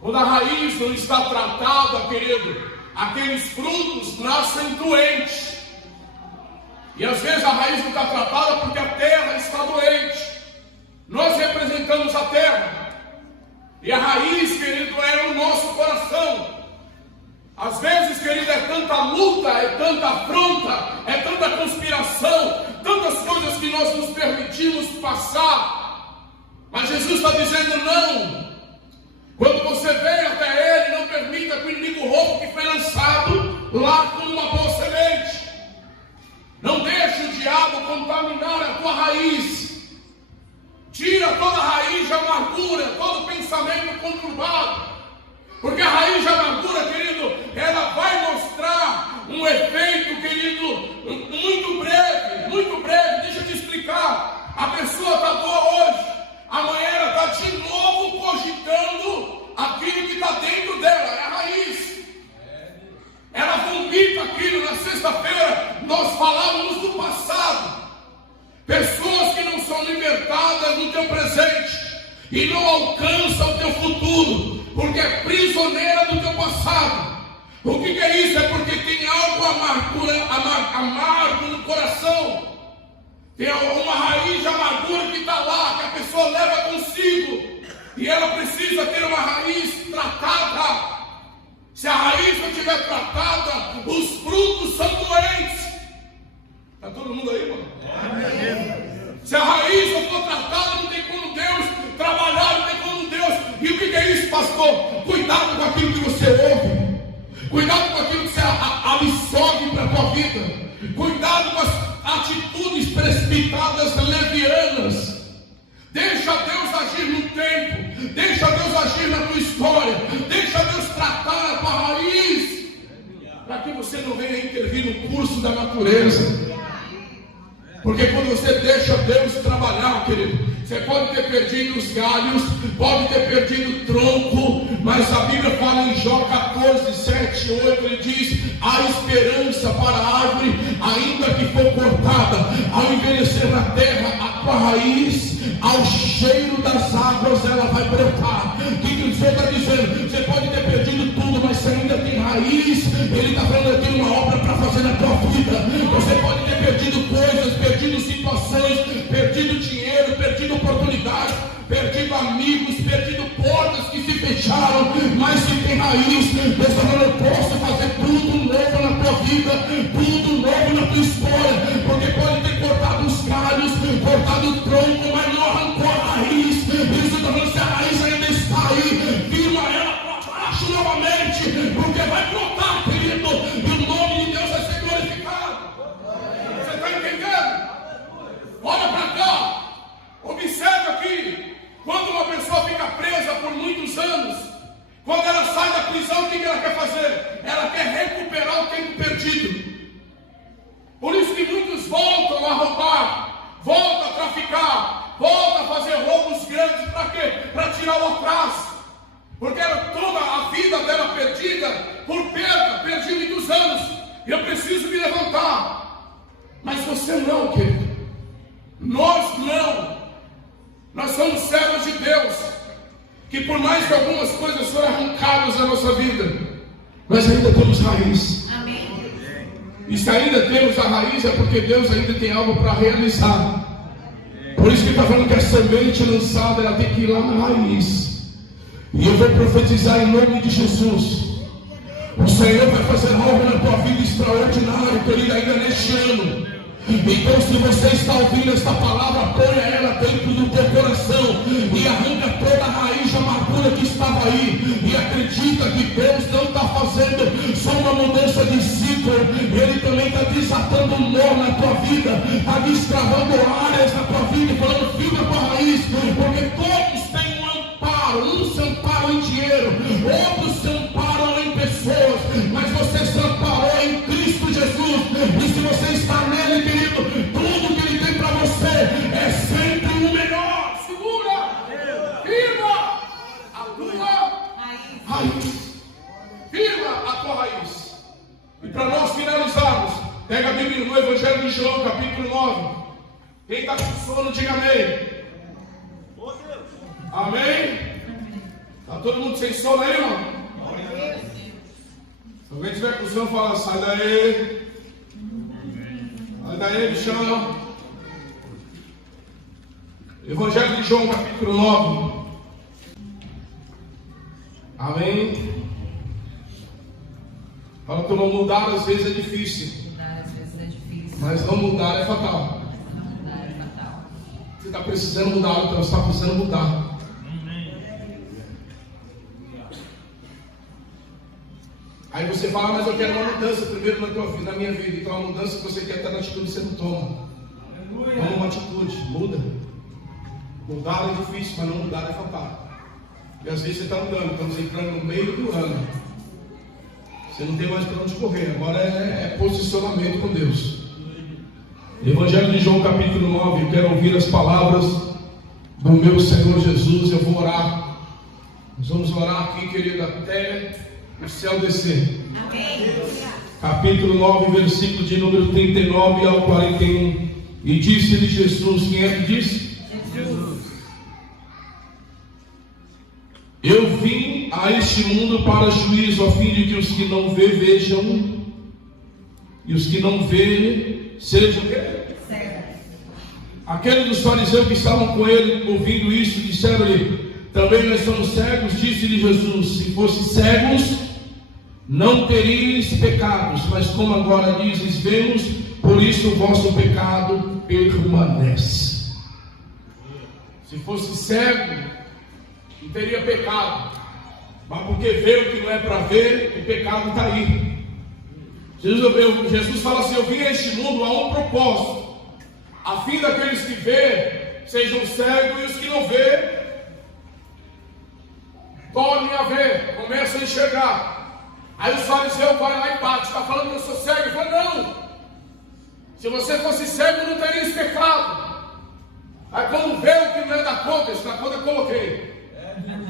Quando a raiz não está tratada, querido, aqueles frutos nascem doentes. E às vezes a raiz não está tratada porque a terra está doente. Nós representamos a terra. E a raiz, querido, é o nosso coração. Às vezes, querido, é tanta luta, é tanta afronta, é tanta conspiração, tantas coisas que nós nos permitimos passar. Mas Jesus está dizendo não. Quando você vem até Ele, não permita que o inimigo roube o que foi lançado lá como uma boa semente. Não deixe o diabo contaminar a tua raiz. Tira toda a raiz de amargura, todo pensamento conturbado. Porque a raiz de amargura, querido, ela vai na sexta-feira nós falávamos do passado. Pessoas que não são libertadas no teu presente e não alcançam o teu futuro, porque é prisioneira do teu passado. O que é isso? É porque tem algo amargo no coração. Tem uma raiz de amargura que está lá, que a pessoa leva consigo. E ela precisa ter uma raiz tratada. Se a raiz não estiver tratada, os frutos são doentes. Está todo mundo aí, mano? Amém. Se a raiz não for tratada, não tem como Deus trabalhar, não tem como Deus. E o que é isso, pastor? Cuidado com aquilo que você ouve. Cuidado com aquilo que você absorve para a tua vida. Cuidado com as atitudes precipitadas levianas. Deixa Deus agir no tempo. Deixa Deus agir na tua história. Deixa Deus tratar a tua raiz, para que você não venha intervir no curso da natureza. Porque quando você deixa Deus trabalhar, querido, você pode ter perdido os galhos, pode ter perdido o tronco, mas a Bíblia fala em Jó 14, 7, 8, ele diz: há esperança para a árvore, ainda que for cortada, ao envelhecer na terra, a tua raiz, ao cheiro das águas, ela vai brotar. O que o Senhor está dizendo? Você pode ter perdido tudo, mas você ainda tem raiz. Ele está falando aqui uma obra para fazer na tua vida. Você pode ter perdido coisas, perdido situações, perdido dinheiro, perdido oportunidades, perdido amigos, perdido portas que se fecharam, mas se tem raiz, Deus está falando: eu posso fazer tudo novo na tua vida, tudo novo na tua história, porque pode ter cortado os galhos, cortado o tronco, mas não arrancou a raiz. Isso está falando: se a raiz ainda está aí, firma ela para baixo novamente, porque vai brotar, querido, e o nome de Deus vai ser glorificado. Você está entendendo? Olha para cá, observa aqui. Quando uma pessoa fica presa por muitos anos, quando ela sai da prisão, o que ela quer fazer? Ela quer recuperar o tempo perdido. Por isso que muitos voltam a roubar, voltam a traficar, voltam a fazer roubos grandes. Para quê? Para tirar o atraso. Porque era toda a vida dela perdida por perda, perdi muitos anos. E eu preciso me levantar. Mas você não, querido. Nós não. Nós somos servos de Deus, que por mais que algumas coisas foram arrancadas da nossa vida, nós ainda temos raiz. Amém. E se ainda temos a raiz, é porque Deus ainda tem algo para realizar. Por isso que está falando que a semente lançada, ela tem que ir lá na raiz. E eu vou profetizar em nome de Jesus: o Senhor vai fazer algo na tua vida extraordinário, querido, ainda neste ano. Então, se você está ouvindo esta palavra, ponha ela dentro do teu coração e arranca toda a raiz de amargura que estava aí, e acredita que Deus não está fazendo só uma mudança de ciclo, Ele também está desatando um nó na tua vida, está destravando áreas na tua vida, falando: fica com a raiz, porque todos têm um amparo. Uns se amparam em dinheiro, outros se amparam em pessoas, mas você se amparou em Cristo Jesus. E se você está nele, querido, tudo que Ele tem para você é sempre o melhor. Segura, firma a tua raiz. Firma a tua raiz. E para nós finalizarmos, pega a Bíblia no Evangelho de João, capítulo 9. Quem está com sono, diga amém. Amém? Está todo mundo sem sono aí, irmão? Se alguém tiver com sono, fala: sai daí. Sai daí, bichão. Evangelho de João, capítulo 9. Amém? Fala que não mudar às vezes é difícil. Mas não mudar é fatal. Você está precisando mudar, então você está precisando mudar. Aí você fala: mas eu quero uma mudança primeiro na tua vida, na minha vida. Então a mudança que você quer está na atitude, você não toma. Toma uma atitude, muda. Mudar é difícil, mas não mudar é fatal. E às vezes você está andando, estamos entrando no meio do ano. Você não tem mais para onde correr, agora é posicionamento com Deus. Evangelho de João capítulo 9, eu quero ouvir as palavras do meu Senhor Jesus. Eu vou orar. Nós vamos orar aqui, querido, até o céu descer. Amém. capítulo 9, versículo de número 39 ao 41. E disse-lhe Jesus, quem é que disse? Jesus. Eu vim a este mundo para juízo, a fim de que os que não vê vejam, e os que não vê sejam o quê? Cegos. Aqueles dos fariseus que estavam com ele, ouvindo isso, disseram-lhe: também nós somos cegos. Disse-lhe Jesus: se fossem cegos, não teríeis pecados, mas como agora dizes, vemos, por isso o vosso pecado permanece. Se fosse cego, não teria pecado, mas porque vê o que não é para ver, o pecado está aí. Jesus fala assim: eu vim a este mundo a um propósito, a fim daqueles que vê sejam cegos, e os que não vê tornem a ver, começam a enxergar. Aí os fariseus vão lá e batem: está falando que eu sou cego? Eu falo: não, se você fosse cego não teria esse pecado. Aí quando vê o que não é da conta, isso na conta eu coloquei.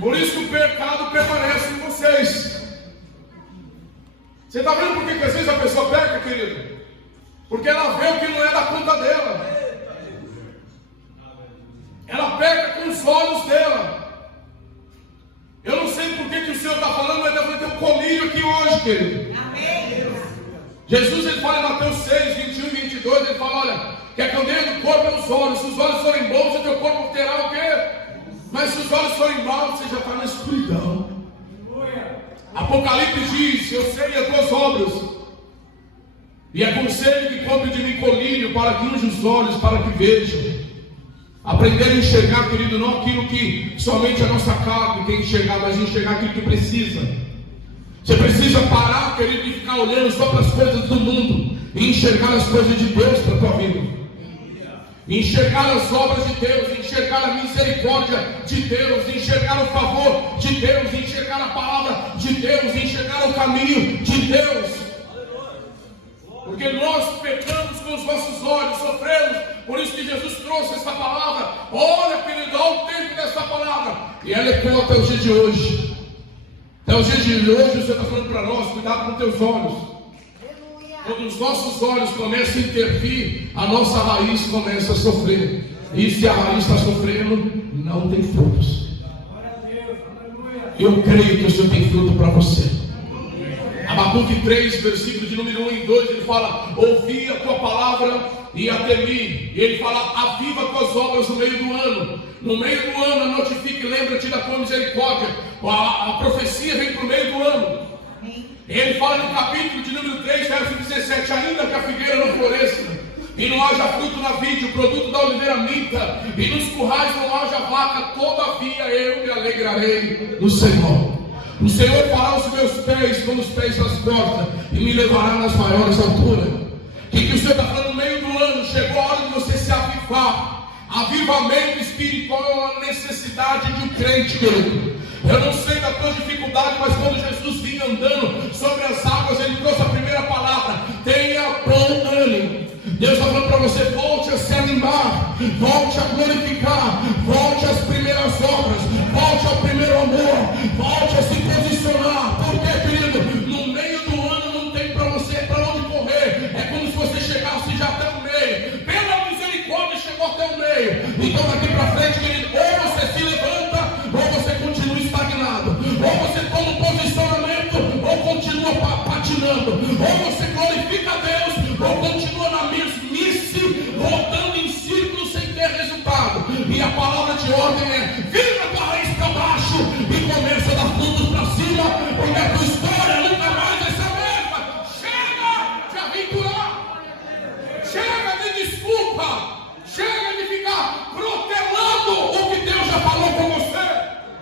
Por isso que o pecado permanece em vocês. Você está vendo por que às vezes a pessoa peca, querido? Porque ela vê o que não é da conta dela. Ela peca com os olhos dela. Eu não sei por que o Senhor está falando, mas deve ter um colírio aqui hoje, querido. Amém. Jesus, ele fala em Mateus 6, 21 e 22, ele fala: olha, que a candeia do corpo é os olhos. Se os olhos forem bons, o teu corpo terá o quê? Mas se os olhos forem maus, você já está na escuridão. Apocalipse diz: eu sei as tuas obras, e aconselho que compre de mim colírio, para que unja os olhos, para que vejam. Aprender a enxergar, querido, não aquilo que somente a nossa carne quer enxergar, mas enxergar aquilo que precisa. Você precisa parar, querido, de ficar olhando só para as coisas do mundo e enxergar as coisas de Deus para a tua vida. Enxergar as obras de Deus, enxergar a misericórdia de Deus, enxergar o favor de Deus, enxergar a palavra de Deus, enxergar o caminho de Deus. Porque nós pecamos com os nossos olhos, sofremos. Por isso que Jesus trouxe essa palavra. Olha, querido, olha o tempo dessa palavra, e ela ecoa até o dia de hoje. Até o dia de hoje o Senhor está falando para nós: cuidado com teus olhos. Quando os nossos olhos começam a intervir, a nossa raiz começa a sofrer. E se a raiz está sofrendo, não tem frutos. Eu creio que o Senhor tem fruto para você. Abacuque 3, versículo de número 1 e 2, ele fala: ouvi a tua palavra e a temi. E ele fala: aviva tuas obras no meio do ano. No meio do ano, notifique, lembra-te da tua misericórdia. A profecia vem para o meio do ano. Ele fala no capítulo de número 3, verso 17: ainda que a figueira não floresça, e não haja fruto na vide, o produto da oliveira minta, e nos currais não haja vaca, todavia eu me alegrarei no Senhor. O Senhor fará os meus pés como os pés das portas, e me levará nas maiores alturas. O que o Senhor está falando no meio do ano? Chegou a hora de você se avivar. Avivamento espiritual é uma necessidade de um crente, querido. Eu não sei da tua dificuldade, mas quando Jesus vinha andando sobre as águas, ele trouxe a primeira palavra: tenha bom ânimo. Deus está falando para você: volte a se animar, volte a glorificar, volte às primeiras obras, volte ao primeiro amor, volte a se posicionar. Porque, querido, no meio do ano não tem para você para onde correr. É como se você chegasse já até o meio. Pela misericórdia chegou até o meio. Então daqui para frente, querido, ou você se levanta, ou você continua estagnado. Ou você toma um posicionamento, ou continua patinando. Ou você glorifica a Deus, ou continua na mesmice, voltando em círculos sem ter resultado. E a palavra de ordem é: vira a tua raiz para baixo e começa a dar frutos para cima, porque a tua história nunca mais vai ser a mesma. Chega de aventurar, chega de desculpa, chega de ficar protelando o que Deus já falou com você.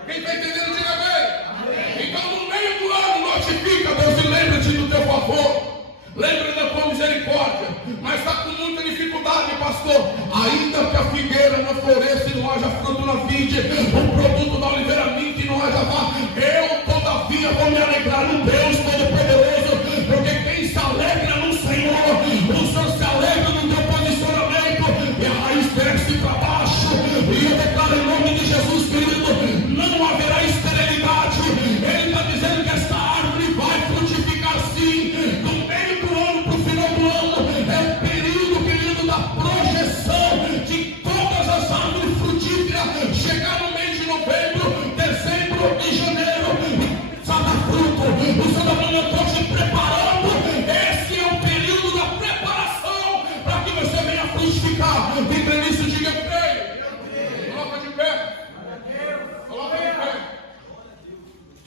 Quem está entendendo, diga bem. Então, no meio do ano, notifica Deus e lembra-te do teu favor. Lembra da tua misericórdia. Mas está com muita dificuldade, pastor. Ainda que a figueira não floresça e não haja fruto na vide, o produto da oliveira minta e não haja vaca, eu todavia vou me alegrar no Deus Todo-Poderoso. Porque quem se alegra no Senhor, o Senhor se alegra no teu posicionamento, e a raiz desce para baixo. E eu declaro em nome de Jesus, querido, não haverá esterilidade. Ele está dizendo que esta árvore vai frutificar sim. No meio do eu estou te preparando. Esse é o período da preparação para que você venha frutificar. Quem crê nisso, diga eu creio. Coloca de pé. Coloca de pé.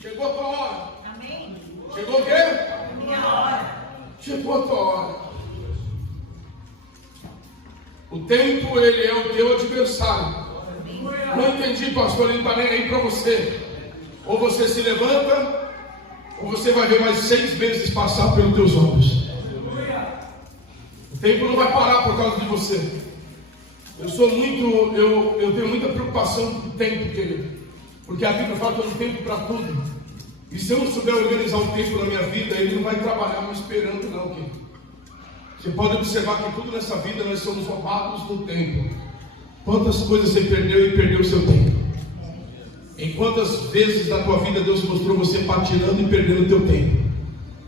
Chegou a tua hora. Amém. Chegou o quê? Minha hora. Chegou a tua hora. O tempo, ele é o teu adversário. Não entendi, pastor, ele não está nem aí para você. Ou você se levanta, ou você vai ver mais 6 meses passar pelos teus olhos. O tempo não vai parar por causa de você. Eu tenho muita preocupação com o tempo, querido. Porque a Bíblia fala que eu tenho tempo para tudo. E se eu não souber organizar o tempo na minha vida, ele não vai trabalhar me esperando, não, querido. Você pode observar que tudo nessa vida nós somos roubados do tempo. Quantas coisas você perdeu e perdeu o seu tempo? Em quantas vezes na tua vida Deus mostrou você patinando e perdendo o teu tempo?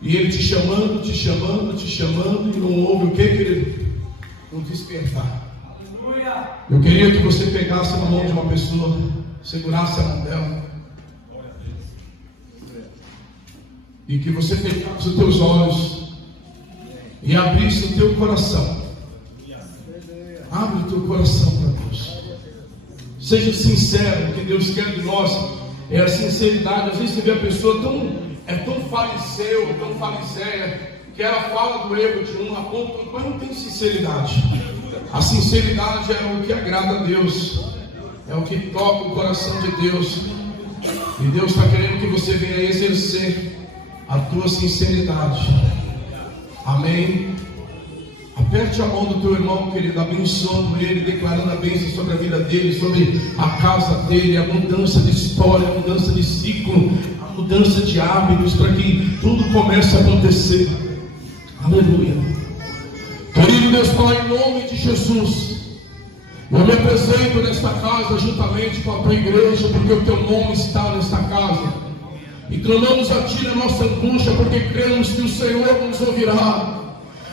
E Ele te chamando, te chamando, te chamando, e não houve o que, querido? Um despertar. Eu queria que você pegasse na mão de uma pessoa, segurasse a mão dela, e que você fechasse os teus olhos e abrisse o teu coração. Abre o teu coração para Deus. Seja sincero. O que Deus quer de nós é a sinceridade. Às vezes você vê a pessoa tão fariseu, tão fariseia, que ela fala do erro de um a ponto, mas não tem sinceridade. A sinceridade é o que agrada a Deus, é o que toca o coração de Deus. E Deus está querendo que você venha exercer a tua sinceridade. Amém. Aperte a mão do teu irmão, querido, abençoando ele, declarando a bênção sobre a vida dele, sobre a casa dele, a mudança de história, a mudança de ciclo, a mudança de hábitos, para que tudo comece a acontecer. Aleluia. Querido Deus Pai, em nome de Jesus, eu me apresento nesta casa juntamente com a tua igreja, porque o teu nome está nesta casa, e clamamos a ti na nossa angústia, porque cremos que o Senhor nos ouvirá.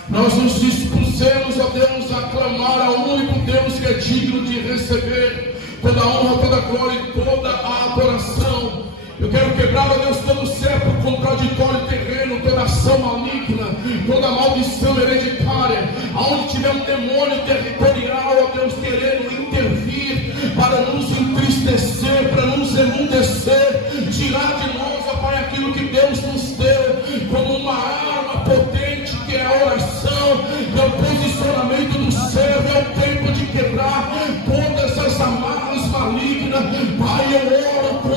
Nós nos dispusemos, ó Deus, a clamar ao único Deus que é digno de receber toda a honra, toda a glória e toda a adoração. Eu quero quebrar, ó Deus, todo cerco contraditório terreno, toda ação maligna, toda maldição hereditária, aonde tiver um demônio territorial, ó Deus, querendo intervir para nos entristecer, para nos emudecer, tirar de nós, ó Pai, aquilo que Deus nos deu como uma arma potente, que é a oração, é o posicionamento do servo, é o tempo de quebrar todas as amarras malignas. Pai, eu oro com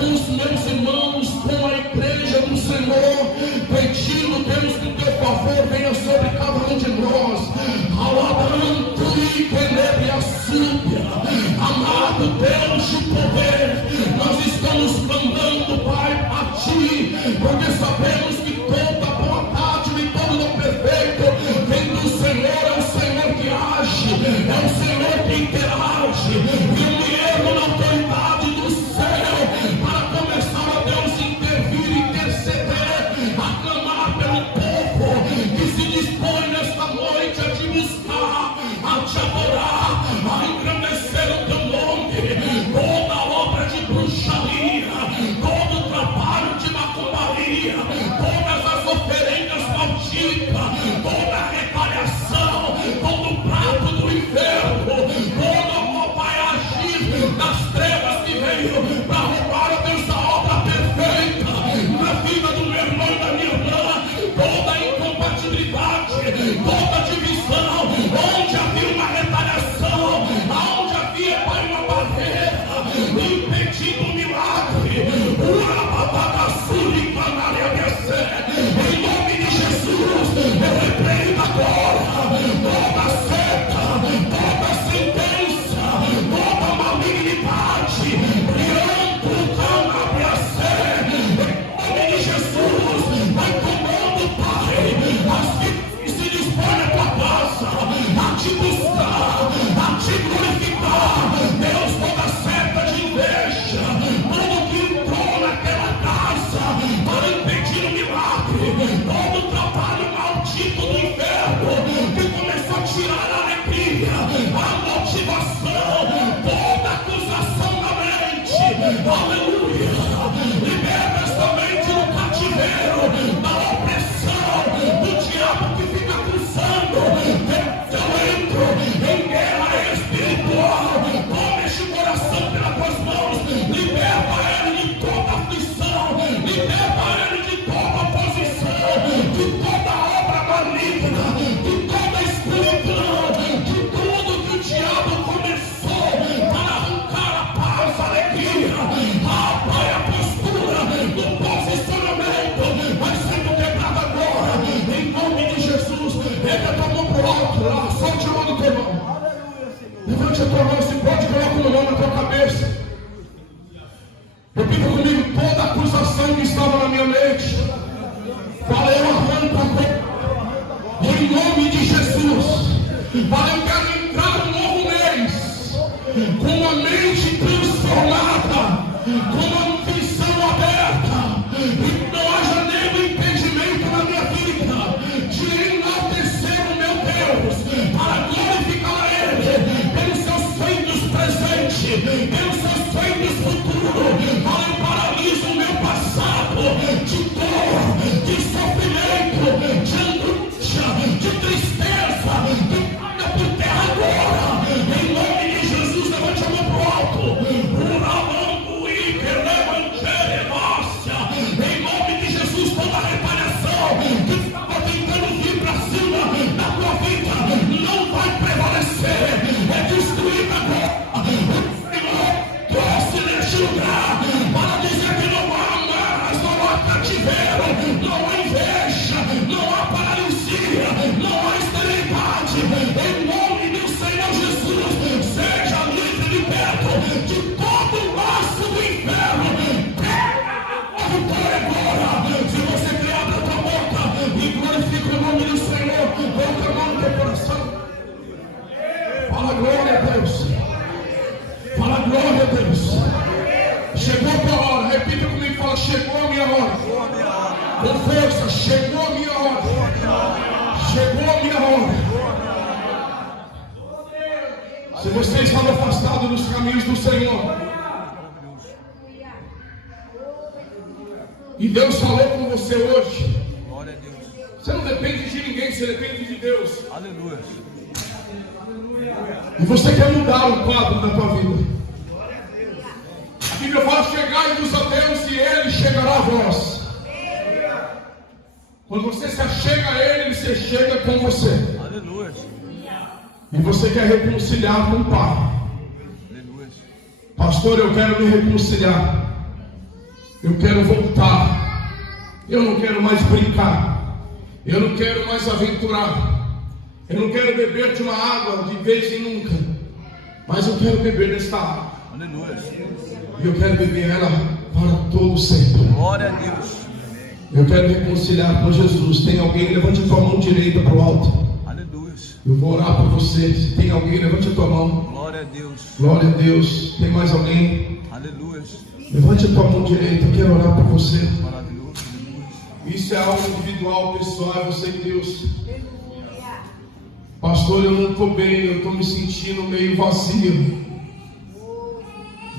os meus irmãos, com a igreja do Senhor, pedindo, Deus, que o teu favor venha sobre cada um de nós. Amado Deus de poder, nós estamos clamando, Pai, a ti, porque sabemos que toda boa dádiva e todo dom perfeito vem do Senhor. É o Senhor que age, é o Senhor que interage, e eu me ergo na autoridade do céu para começar a Deus intervir, interceder, a clamar pelo povo que se dispõe nesta noite a te buscar, a te adorar, a engrandecer o teu nome. Toda obra de bruxaria, todo trabalho de macumbaria, todas as oferendas malditas, toda a retaliação, todo prato do inferno, todo o Pai agir das trevas que veio para roubar a Deus a obra perfeita na vida do meu irmão e da minha irmã, toda incompatibilidade, toda divisão, onde havia uma retaliação, aonde havia, Pai, uma barreira impedindo o milagre, em nome de Jesus, eu repreendo agora toda seta, toda sentença, toda malignidade, em nome de Jesus, vai tomando, Pai, as que se dispõem Pai, eu quero entrar no novo mês com uma mente transformada, com uma visão aberta, e não haja nenhum impedimento na minha vida de enaltecer o meu Deus, para glorificar a Ele, pelos seus feitos presentes, pelos seus feitos futuros. Pai, eu paraliso o meu passado de dor, de sofrimento, de angústia, de tristeza, que caia por terra agora, em nome de Jesus. Levante a mão para o alto. Em nome de Jesus, toda retaliação que estava tentando vir para cima da tua vida não vai prevalecer, é destruída agora. O Senhor trouxe neste lugar para dizer que não há amarras, não há cativeiro, não há inveja, não há paralisia, não há esterilidade. Em nome do Senhor Jesus, seja livre e liberto de todo o laço do inferno. Vitória agora. Se você quer, abra a tua boca e glorifica o nome do Senhor. Coloca a mão no teu coração. Fala glória a Deus. Fala glória a Deus. Chegou a tua hora. Repita comigo. Fala: chegou a minha hora. Com força. Chegou a minha hora. Chegou a minha hora. Se você estava afastado dos caminhos do Senhor, e Deus falou com você hoje, glória a Deus. Você não depende de ninguém, você depende de Deus. Aleluia. E você quer mudar o quadro da tua vida. A Bíblia fala: chegai-vos a Deus e Ele chegará a vós. Quando você se achega a Ele, Ele se chega com você. Aleluia. E você quer reconciliar com o Pai. Aleluia. Pastor, eu quero me reconciliar. Eu quero voltar. Eu não quero mais brincar. Eu não quero mais aventurar. Eu não quero beber de uma água de vez em nunca. Mas eu quero beber desta água. Aleluia. E eu quero beber ela para todo sempre. Glória a Deus. Eu quero me reconciliar com Jesus. Tem alguém? Levante a tua mão direita para o alto. Aleluia. Eu vou orar por você. Se tem alguém, levante a tua mão. Glória a Deus. Glória a Deus. Tem mais alguém? Aleluia. Levante a tua mão direita. Eu quero orar por você. Maravilhoso. Aleluia. Isso é algo individual, pessoal. É você e Deus. Pastor, eu não estou bem. Eu estou me sentindo meio vazio.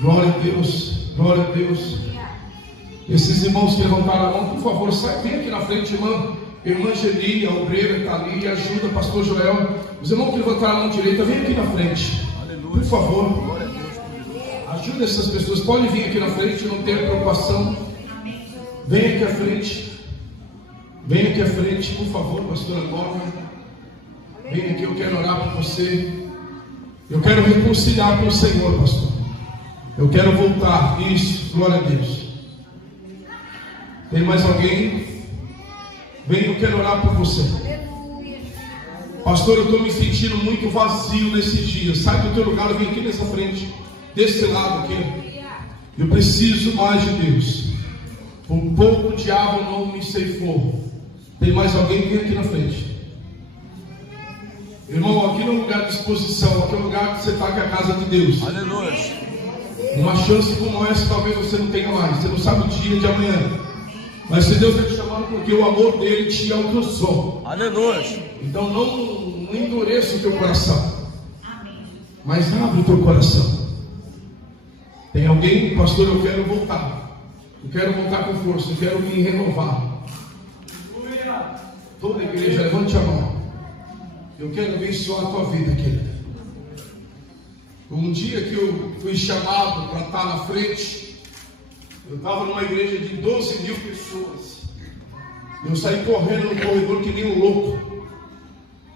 Glória a Deus. Glória a Deus. Esses irmãos que levantaram a mão, por favor, sai, vem aqui na frente, irmã. Irmã Geli, a obreira está ali, ajuda, pastor Joel. Os irmãos que levantaram a mão direita, vem aqui na frente. Aleluia. Por favor. Glória a Deus. Ajuda essas pessoas. Pode vir aqui na frente, não tenha preocupação. Vem aqui à frente. Vem aqui à frente, por favor, pastora Nova. Vem aqui, eu quero orar por você. Eu quero reconciliar com o Senhor, pastor. Eu quero voltar. Isso, glória a Deus. Tem mais alguém? Vem, eu quero orar por você. Pastor, eu estou me sentindo muito vazio nesses dias. Sai do teu lugar, vem aqui nessa frente. Desse lado aqui. Eu preciso mais de Deus. Por pouco o diabo não me ceifou. Tem mais alguém? Vem aqui na frente. Irmão, aqui não é um lugar de exposição. Aqui é um lugar que você está, que é a casa de Deus. Aleluia. Uma chance como essa talvez você não tenha mais. Você não sabe o dia de amanhã. Mas se Deus está te chamando, porque o amor dele te alcançou. Aleluia. Então não endureça o teu coração. Mas abre o teu coração. Tem alguém? Pastor, eu quero voltar. Eu quero voltar com força. Eu quero me renovar. Toda a igreja, levante a mão. Eu quero abençoar a tua vida, querido. Um dia que eu fui chamado para estar na frente, eu estava numa igreja de 12 mil pessoas. Eu saí correndo no corredor que nem um louco.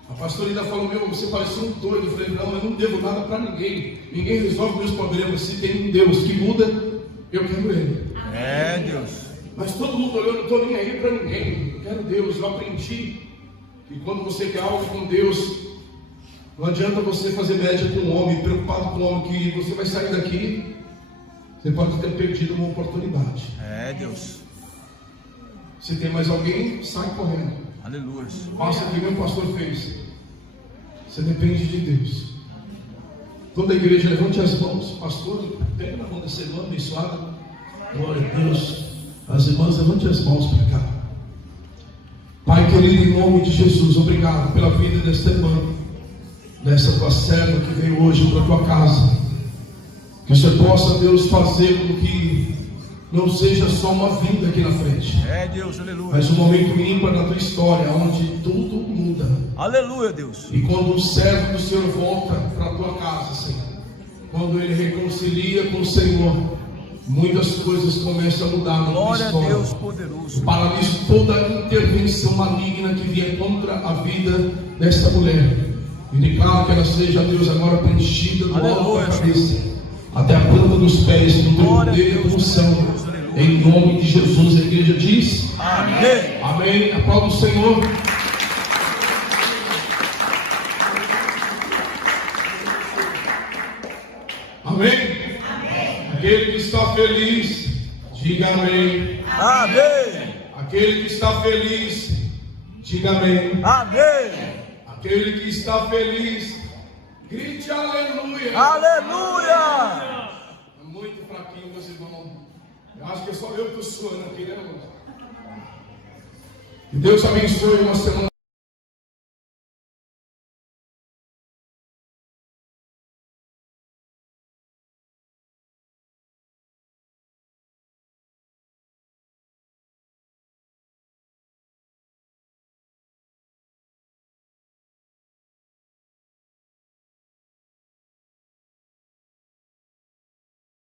A pastora ainda falou: meu, você parece um doido. Eu falei: não, eu não devo nada para ninguém. Ninguém resolve meus problemas. Se tem um Deus que muda, eu quero Ele. É, Deus. Mas todo mundo olhou, eu não estou nem aí para ninguém. Eu quero Deus. Eu aprendi que quando você quer algo com Deus, não adianta você fazer média com um homem, preocupado com um homem, que você vai sair daqui, você pode ter perdido uma oportunidade. É, Deus. Se tem mais alguém, sai correndo. Aleluia. Faça o que meu pastor fez. Você depende de Deus. Toda a igreja levante as mãos. Pastor, pega na mão dessa irmã abençoada. Glória a Deus. As irmãs, levante as mãos para cá. Pai querido, em nome de Jesus, obrigado pela vida desta irmã, dessa tua serva que veio hoje para a tua casa. Que o Senhor possa, Deus, fazer com que não seja só uma vinda aqui na frente, Deus, aleluia. mas um momento ímpar na tua história, onde tudo muda. Aleluia, Deus. E quando um servo do Senhor volta para a tua casa, Senhor, quando ele reconcilia com o Senhor, muitas coisas começam a mudar na tua Glória história. a Deus poderoso. Paraliso toda intervenção maligna que vier contra a vida desta mulher. E declaro que ela seja, Deus, agora preenchida do alto da cabeça até a planta dos pés, no teu poder e unção. Em nome de Jesus, a igreja diz: Amém. Amém. Aplauda o Senhor. Amém. Amém. Aquele que está feliz, diga amém. Amém. Aquele que está feliz, diga amém. Amém. Aquele que está feliz, grite aleluia. Aleluia. É muito fraquinho, meus irmãos. Eu acho que é só eu que estou suando aqui, né, irmão? Que Deus abençoe uma semana.